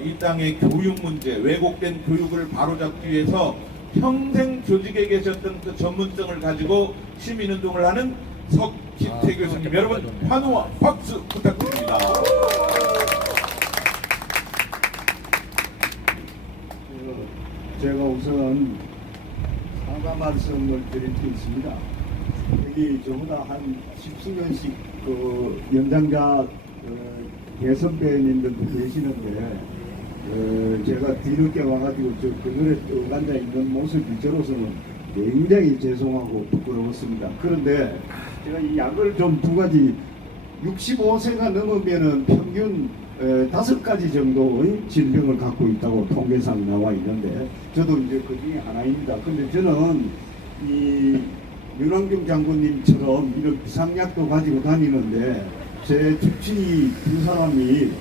이 땅의 교육 문제, 왜곡된 교육을 바로잡기 위해서 평생 조직에 계셨던 그 전문성을 가지고 시민운동을 하는 석희태 교수님, 여러분 환호와 박수 부탁드립니다. 제가 우선 사과 말씀을 드릴 게 있습니다. 여기 저보다 한 10수년씩 그 연장자 대선배님들도 계시는데 제가 뒤늦게 와가지고 저 그늘에 쭉 앉아 있는 모습이 저로서는 굉장히 죄송하고 부끄러웠습니다. 그런데 제가 이 약을 좀 두 가지, 65세가 넘으면은 평균 5가지 정도의 질병을 갖고 있다고 통계상 나와 있는데 저도 이제 그 중에 하나입니다. 근데 저는 이 윤왕중 장군님처럼 이런 비상약도 가지고 다니는데 제 집주인 두 사람이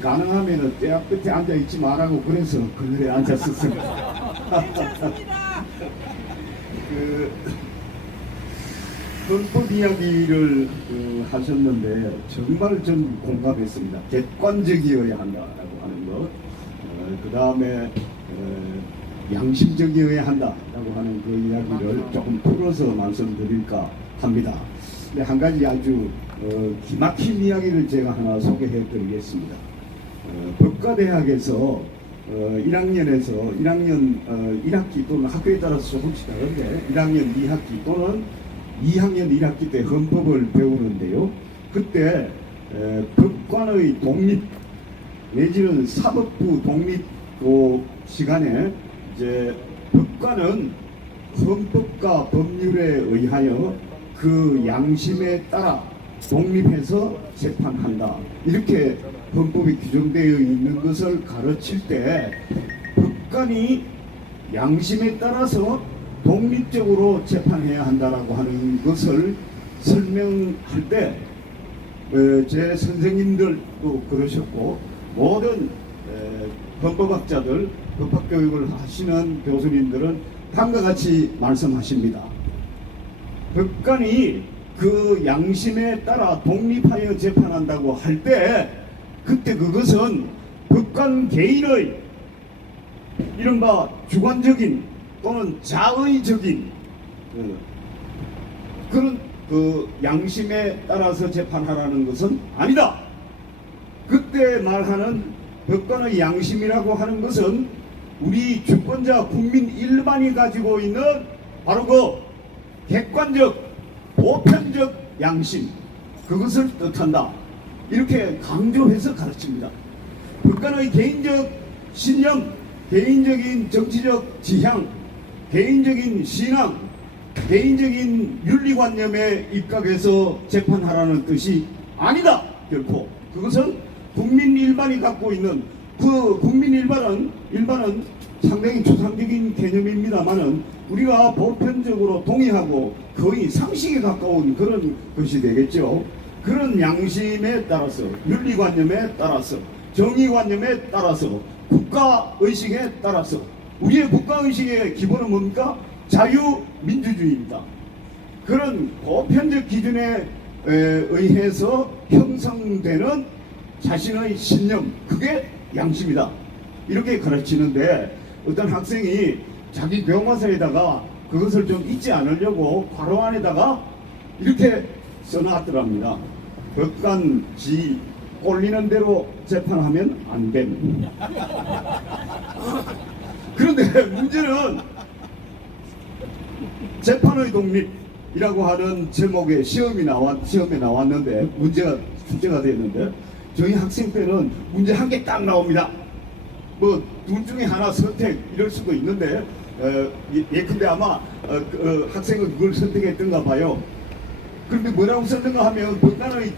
가능하면은 때 앞 끝에 앉아 있지 말라고 그래서 그늘에 앉았었습니다. 그 헌법 이야기를 하셨는데 정말 전 공감했습니다. 객관적이어야 한다라고 하는 것, 그 다음에 양심적이어야 한다라고 하는 그 이야기를 조금 풀어서 말씀드릴까 합니다. 근데 한 가지 아주 기막힌 이야기를 제가 하나 소개해드리겠습니다. 법과대학에서 1학년에서 1학기 또는 학교에 따라서 조금씩 다른데 1학년 2학기 또는 2학년 1학기 때 헌법을 배우는데요. 그때 법관의 독립 내지는 사법부 독립 그 시간에 이제 법관은 헌법과 법률에 의하여 그 양심에 따라 독립해서 재판한다. 이렇게 헌법에 규정되어 있는 것을 가르칠 때 법관이 양심에 따라서 독립적으로 재판해야 한다라고 하는 것을 설명할 때 제 선생님들도 그러셨고 모든 헌법학자들, 법학교육을 하시는 교수님들은 다음과 같이 말씀하십니다. 법관이 그 양심에 따라 독립하여 재판한다고 할 때 그때 그것은 법관 개인의 이른바 주관적인 또는 자의적인 그런 그 양심에 따라서 재판하라는 것은 아니다. 그때 말하는 법관의 양심이라고 하는 것은 우리 주권자 국민 일반이 가지고 있는 바로 그 객관적 보편적 양심, 그것을 뜻한다. 이렇게 강조해서 가르칩니다. 법관의 개인적 신념, 개인적인 정치적 지향, 개인적인 신앙, 개인적인 윤리관념에 입각해서 재판하라는 뜻이 아니다. 결코 그것은 국민 일반이 갖고 있는 그 국민 일반은 상당히 초상적인 개념입니다만은 우리가 보편적으로 동의하고 거의 상식에 가까운 그런 것이 되겠죠. 그런 양심에 따라서, 윤리관념에 따라서, 정의관념에 따라서, 국가의식에 따라서, 우리의 국가의식의 기본은 뭡니까? 자유민주주의입니다. 그런 보편적 기준에 의해서 형성되는 자신의 신념, 그게 양심이다. 이렇게 가르치는데 어떤 학생이 자기 교과서에다가 그것을 좀 잊지 않으려고 괄호 안에다가 이렇게 써놨더랍니다. 법관지 꼴리는 대로 재판하면 안 됨. 그런데 문제는 재판의 독립이라고 하는 제목의 시험에 나왔는데 출제가 되었는데 저희 학생 때는 문제 한 개 딱 나옵니다. 뭐 둘 중에 하나 선택 이럴 수도 있는데 예컨대 아마 학생은 그걸 선택했던가 봐요. 그런데 뭐라고 썼는가 하면 법관의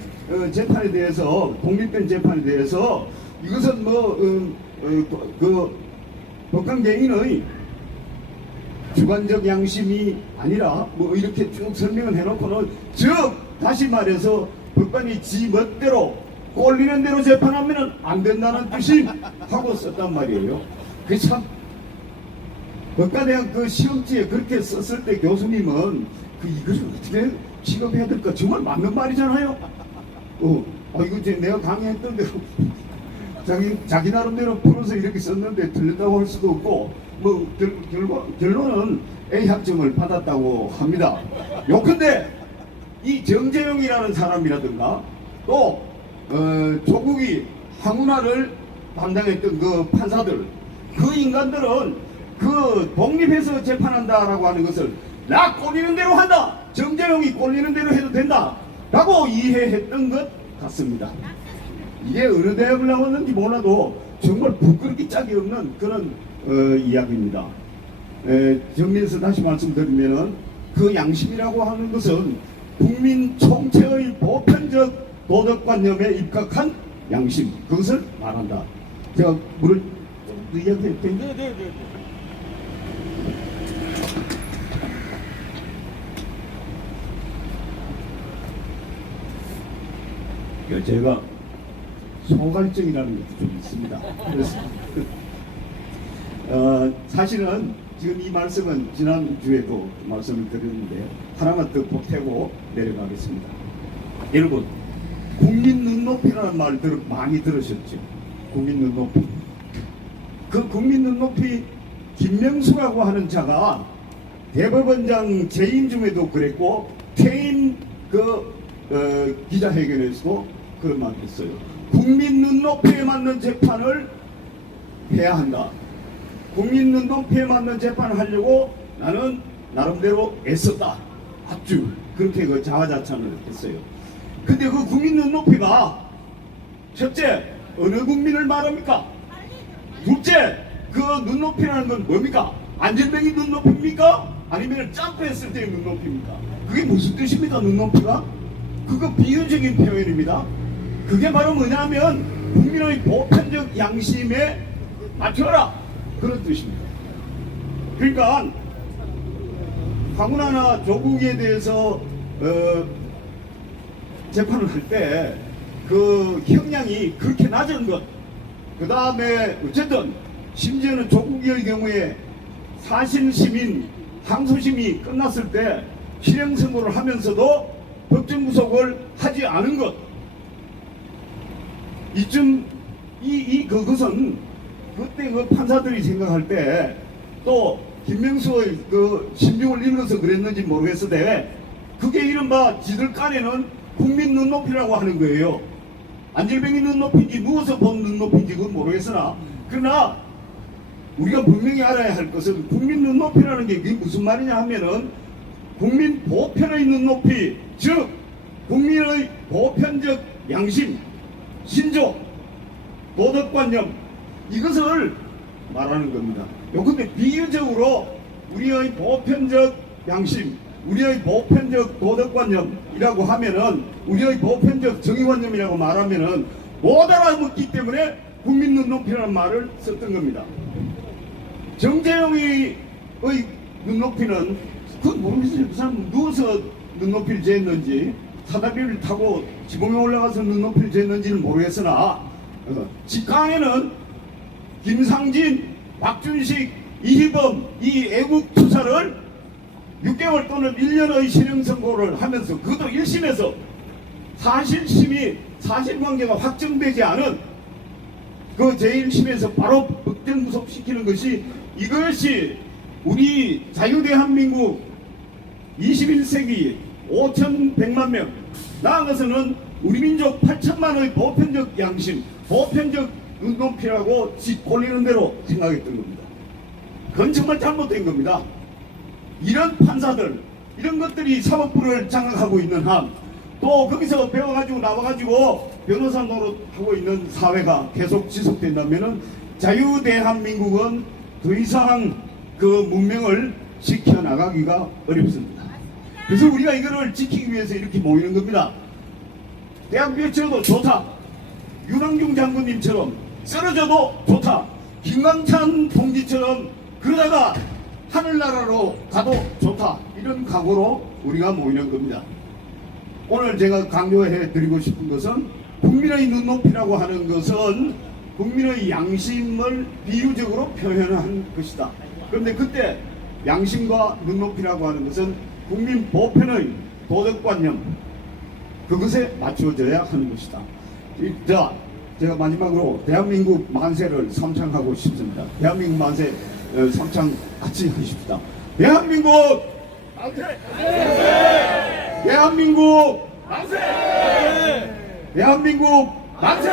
재판에 대해서, 독립된 재판에 대해서 이것은 그 법관 개인의 주관적 양심이 아니라 뭐 이렇게 쭉 설명을 해놓고는, 즉 다시 말해서 법관이 지 멋대로 꼴리는 대로 재판하면 안 된다는 뜻이 하고 썼단 말이에요. 그 참 법관대학 그 시험지에 그렇게 썼을 때 교수님은 이것을 어떻게 취급해야 될까 정말 맞는 말이잖아요. 이거 내가 강의했던 대로 자기 나름대로 풀어서 이렇게 썼는데 틀렸다고 할 수도 없고, 뭐 결론은 A 학점을 받았다고 합니다. 요컨대 이 정재영이라는 사람이라든가 또 조국이 황운하를 담당했던 그 판사들, 그 인간들은 그 독립해서 재판한다라고 하는 것을 나 꼴리는 대로 한다, 정재영이 꼴리는 대로 해도 된다 라고 이해했던 것 같습니다. 이게 어느 대학을 나왔는지 몰라도 정말 부끄럽기 짝이 없는 그런 이야기입니다. 정리해서 다시 말씀드리면은 그 양심이라고 하는 것은 국민 총체의 보편적 도덕관념에 입각한 양심, 그것을 말한다. 제가 물을 좀 이야기할 텐데. 네. 제가 소갈증이라는 것도 좀 있습니다. 그래서 사실은 지금 이 말씀은 지난주에도 말씀을 드렸는데 하나만 더 보태고 내려가겠습니다. 여러분, 국민 눈높이라는 말 많이 들으셨죠? 국민 눈높이. 그 국민 눈높이 김명수라고 하는 자가 대법원장 재임 중에도 그랬고 퇴임 기자회견에서도 그런 말을 했어요. 국민 눈높이에 맞는 재판을 해야 한다. 국민 눈높이에 맞는 재판을 하려고 나는 나름대로 애썼다. 아주 그렇게 그 자화자찬을 했어요. 근데 그 국민 눈높이가 첫째 어느 국민을 말합니까? 둘째 그 눈높이라는 건 뭡니까? 안전뱅이 눈높이입니까? 아니면 점프했을 때의 눈높이입니까? 그게 무슨 뜻입니까? 눈높이가? 그거 비유적인 표현입니다. 그게 바로 뭐냐면 국민의 보편적 양심에 맞춰라, 그런 뜻입니다. 그러니까 황운하나 조국에 대해서 재판을 할 때 그 형량이 그렇게 낮은 것, 그 다음에 어쨌든 심지어는 조국의 경우에 사실시민 항소심이 끝났을 때 실형 선고를 하면서도 법정 구속을 하지 않은 것, 그것은 그때 그 판사들이 생각할 때 또 김명수의 그 심중을 읽어서 그랬는지 모르겠는데 그게 이른바 지들 깐에는 국민 눈높이라고 하는 거예요. 안질뱅이 눈높이인지 무엇을 본 눈높이인지 그건 모르겠으나, 그러나 우리가 분명히 알아야 할 것은 국민 눈높이라는 게 그게 무슨 말이냐 하면은 국민 보편의 눈높이, 즉 국민의 보편적 양심, 신조, 도덕관념, 이것을 말하는 겁니다. 요컨대 비유적으로 우리의 보편적 양심, 우리의 보편적 도덕관념이라고 하면은, 우리의 보편적 정의관념이라고 말하면은 못 알아먹기 때문에 국민 눈높이라는 말을 썼던 겁니다. 정재영의 눈높이는 그건 모르겠어요. 그 사람 누워서 눈높이를 재었는지 사다리를 타고 지붕에 올라가서 눈높이를 재었는지는 모르겠으나 직강에는 김상진, 박준식, 이희범 이 애국 투사를 6개월 또는 1년의 실형 선고를 하면서 그것도 1심에서 사실관계가 확정되지 않은 그 제1심에서 바로 법정 구속시키는 것이 이것이 우리 자유대한민국 21세기 5,100만 명 나아가서는 우리 민족 8천만의 보편적 양심, 보편적 눈높이라고 짓골리는 대로 생각했던 겁니다. 그건 정말 잘못된 겁니다. 이런 판사들, 이런 것들이 사법부를 장악하고 있는 한, 또 거기서 배워가지고 나와가지고 변호사 노릇하고 있는 사회가 계속 지속된다면은 자유대한민국은 더 이상 그 문명을 지켜나가기가 어렵습니다. 그래서 우리가 이거를 지키기 위해서 이렇게 모이는 겁니다. 대한민국에 지어도 좋다. 윤왕중 장군님처럼 쓰러져도 좋다. 김광찬 동지처럼 그러다가 하늘나라로 가도 좋다. 이런 각오로 우리가 모이는 겁니다. 오늘 제가 강조해 드리고 싶은 것은 국민의 눈높이라고 하는 것은 국민의 양심을 비유적으로 표현한 것이다. 그런데 그때 양심과 눈높이라고 하는 것은 국민 보편의 도덕관념 그것에 맞춰져야 하는 것이다. 자, 제가 마지막으로 대한민국 만세를 삼창하고 싶습니다. 대한민국 만세 삼창 같이 하십시다. 대한민국 만세! 대한민국 만세! 대한민국 만세!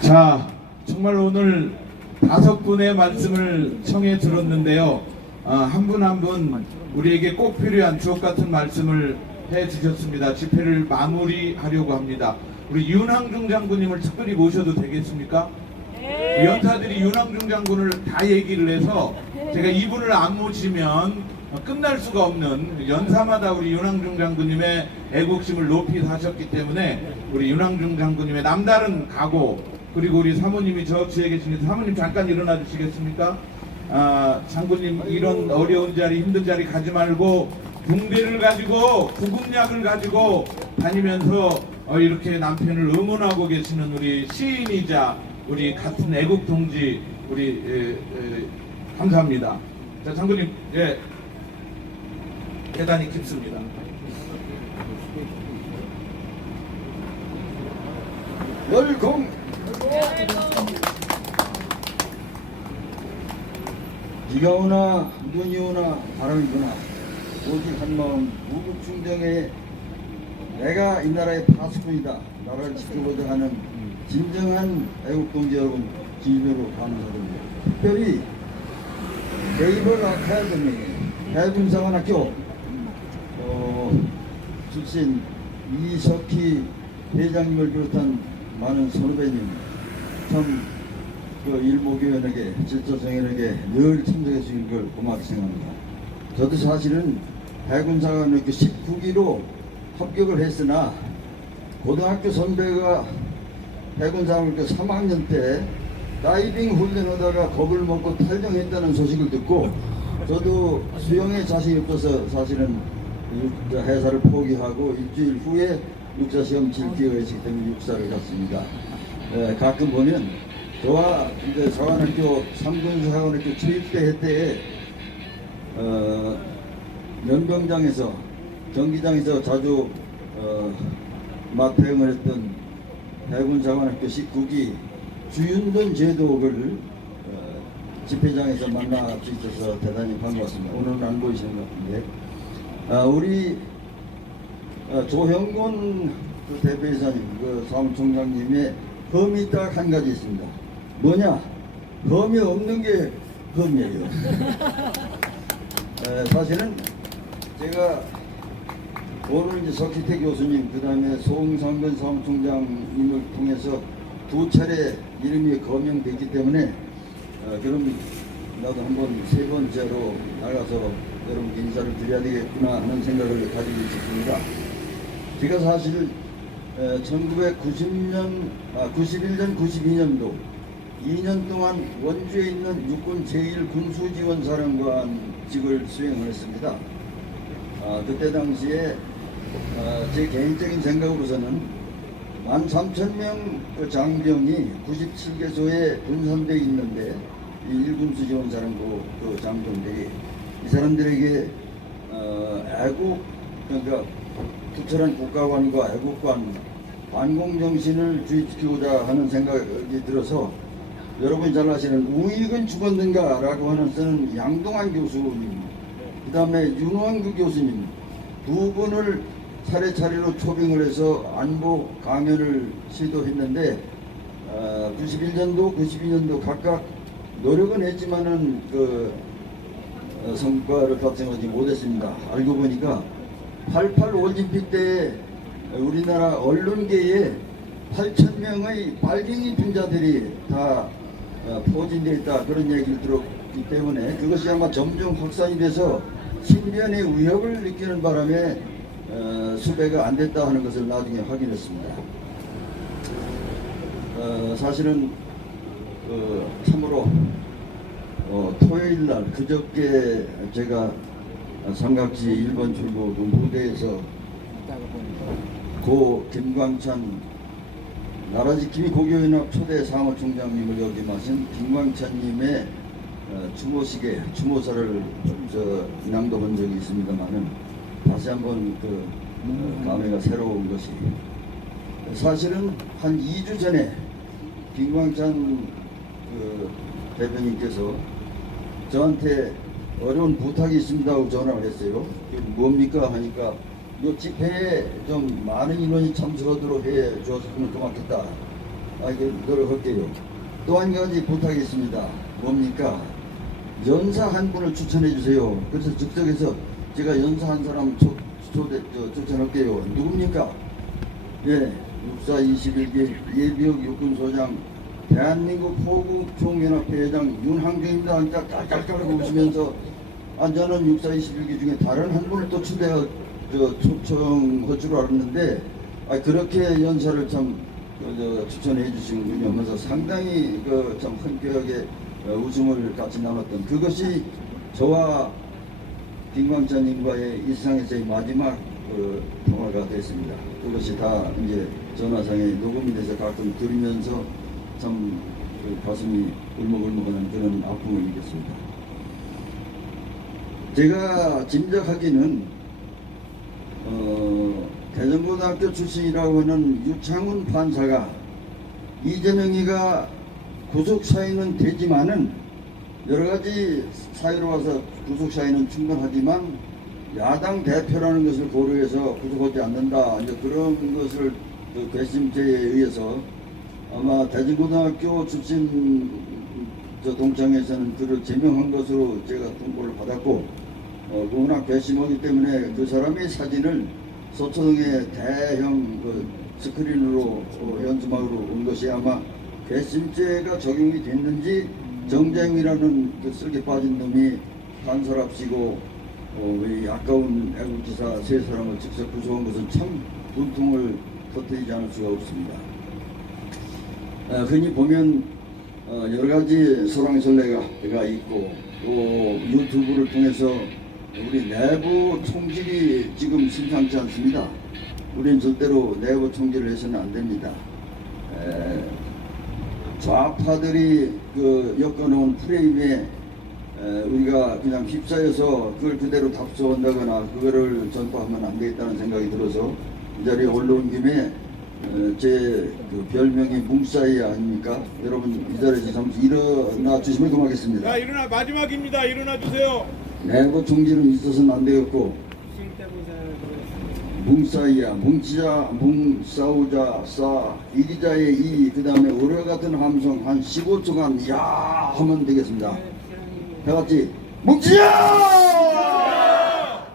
자, 정말 오늘 5분의 말씀을 청해 들었는데요. 한 분 한 분 우리에게 꼭 필요한 주옥 같은 말씀을 해 주셨습니다. 집회를 마무리하려고 합니다. 우리 윤항중 장군님을 특별히 모셔도 되겠습니까? 연타들이 윤항중 장군을 다 얘기를 해서 제가 이분을 안 모시면 끝날 수가 없는, 연사마다 우리 윤항중 장군님의 애국심을 높이 사셨기 때문에 우리 윤항중 장군님의 남다른 각오, 그리고 우리 사모님이 저 뒤에 계시니까 사모님 잠깐 일어나 주시겠습니까? 장군님 이런 어려운 자리, 힘든 자리 가지 말고 붕대를 가지고 구급약을 가지고 다니면서 이렇게 남편을 응원하고 계시는 우리 시인이자 우리 같은 애국 동지 우리 감사합니다. 자, 장군님, 예, 대단히 깊습니다. 열공. 비가 오나 눈이 오나 바람이 부나 오직 한마음 무국충정에 내가 이 나라의 파수꾼이다, 나라를 지켜보자 하는 진정한 애국동지 여러분 진심으로 감사드립니다. 특별히 네이버 아카데미 해군사관학교 출신 이석희 회장님을 비롯한 많은 선후배님, 참 그 일목요연에게 질서정연에게 늘 참석해 주신 걸 고맙게 생각합니다. 저도 사실은 해군사관학교 19기로 합격을 했으나 고등학교 선배가 해군사관학교 3학년 때 다이빙 훈련하다가 겁을 먹고 탈정했다는 소식을 듣고 저도 수영에 자신이 없어서 사실은 해사를 포기하고 일주일 후에 육사 시험 칠 기회가 있기 때문에 육사를 갔습니다. 가끔 보면 저와 이제 사관학교 3군 사관학교 체육대회 때에 연병장에서 경기장에서 자주 마태형을 했던 해군사관학교 19기 주윤돈 제독을 집회장에서 만날 수 있어서 대단히 반갑습니다. 오늘은 안 보이시는 것 같은데 우리 조형곤 그 대표이사님, 그 사무총장님의 험이 딱 한 가지 있습니다. 뭐냐? 험이 없는 게 험이에요. 사실은 제가 오늘 이제 석희태 교수님, 그 다음에 송상근 사무총장님을 통해서 2차례 이름이 거명됐기 때문에 그럼 나도 한번 3번째로 나가서 여러분께 인사를 드려야 되겠구나 하는 생각을 가지고 있었습니다. 제가 사실 1991년, 92년도 2년 동안 원주에 있는 육군 제1군수지원사령관직을 수행을 했습니다. 그때 당시에 제 개인적인 생각으로서는 13,000명 그 장병이 97개소에 분산되어 있는데 이 1군수지원사령부 그 장병들이 이 사람들에게 애국, 그러니까 투철한 국가관과 애국관, 반공정신을 주입시키고자 하는 생각이 들어서 여러분이 잘 아시는 우익은 죽었는가 라고 하는 쓰는 양동환 교수님, 그 다음에 윤왕규 교수님 두 분을 차례차례로 초빙을 해서 안보 강연을 시도했는데 91년도, 92년도 각각 노력은 했지만은 그 성과를 달성하지 못했습니다. 알고 보니까 88 올림픽 때 우리나라 언론계에 8,000명의 발갱이 분자들이 다 포진되어 있다 그런 얘기를 들었기 때문에 그것이 아마 점점 확산이 돼서 신변의 위협을 느끼는 바람에 수배가 안 됐다 하는 것을 나중에 확인했습니다. 사실은 참으로 토요일 날 그저께 제가 삼각지 1번 출구 그 무대에서 고 김광찬 나라지킴이 고교연합 초대 사무총장님을 역임하신 김광찬님의 추모식에 추모사를 낭독한 적이 있습니다만은 다시 한번 감회가 새로운 것이 사실은 한 2주 전에 김광찬 대표님께서 저한테 어려운 부탁이 있습니다 하고 전화를 했어요. 뭡니까 하니까 이 집회에 좀 많은 인원이 참석하도록 해 주었으면 고맙겠다. 이게 노력할게요. 또 한 가지 부탁이 있습니다. 뭡니까? 연사 한 분을 추천해 주세요. 그래서 즉석에서 제가 연사 한 사람 추천할게요. 누굽니까? 예, 육사 21기 예비역 육군소장 대한민국 포구총연합회 회장 윤항정입니다. 하니까 깔깔깔 웃으면서 저는 육사 21기 중에 다른 한 분을 또 초청할 줄 알았는데 그렇게 연사를 참 추천해 주시는군요. 그래서 상당히 참 흔쾌하게 웃음을 같이 나눴던 그것이 저와 김광찬님과의 일상에서의 마지막 통화가 됐습니다. 그것이 다 이제 전화상에 녹음이 돼서 가끔 들으면서 참 가슴이 울먹울먹하는 그런 아픔을 느꼈습니다. 제가 짐작하기는 대전고등학교 출신이라고 하는 유창훈 판사가 이재명이가 구속 사유는 되지만은 여러 가지 사유로 와서 구속 사유는 충분하지만 야당 대표라는 것을 고려해서 구속하지 않는다. 이제 그런 것을 괘씸죄에 의해서 아마 대전고등학교 출신 동창회에서는 그를 제명한 것으로 제가 통보를 받았고 워낙 괘씸하기 때문에 그 사람의 사진을 서초동의 대형 스크린으로 현수막으로 온 것이 아마 괘씸죄가 적용이 됐는지 정재영이라는 그 쓸개 빠진 놈이 판사랍시고 이 아까운 애국지사 세 사람을 직접 구속한 것은 참 분통을 터뜨리지 않을 수가 없습니다. 흔히 보면 여러 가지 소랑설레가 있고 또 유튜브를 통해서 우리 내부 총질이 지금 심상치 않습니다. 우리는 절대로 내부 총질을 해서는 안 됩니다. 좌파들이 엮어놓은 프레임에 우리가 그냥 휩싸여서 그걸 그대로 답소한다거나 그거를 전파하면 안 되겠다는 생각이 들어서 이 자리에 올라온 김에 제 별명이 뭉사이 아닙니까? 여러분 이 자리에서 잠시 일어나 주시면 고맙겠습니다. 자, 일어나 마지막입니다. 일어나 주세요. 내부 총질은 있어서는 안 되겠고 뭉사이야 뭉치자 뭉싸우자 싸 이기자의 이 그 다음에 오래 같은 함성 한 15초간 야 하면 되겠습니다. 다 같이 뭉치자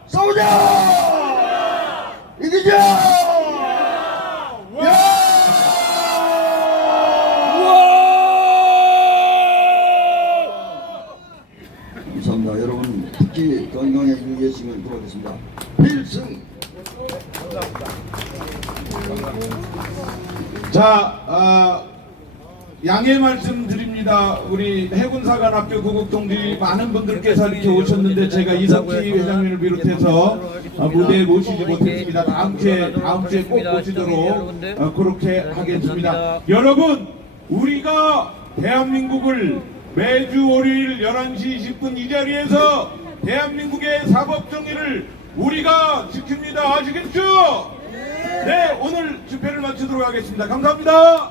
싸우자 이기자 감사합니다. 여러분 특히 건강에 유의하시면 고맙겠습니다. 필승. 감사합니다. 자, 양해 말씀드립니다. 우리 해군사관학교 구국동지 많은 분들께서 이렇게 오셨는데 제가 이석희 회장님을 비롯해서 무대에 모시지 못했습니다. 다음 주에 꼭 모시도록 그렇게 하겠습니다. 여러분, 우리가 대한민국을 매주 월요일 11시 20분 이 자리에서 대한민국의 사법정의를 우리가 지킵니다. 아시겠죠? 네, 오늘 집회를 마치도록 하겠습니다. 감사합니다.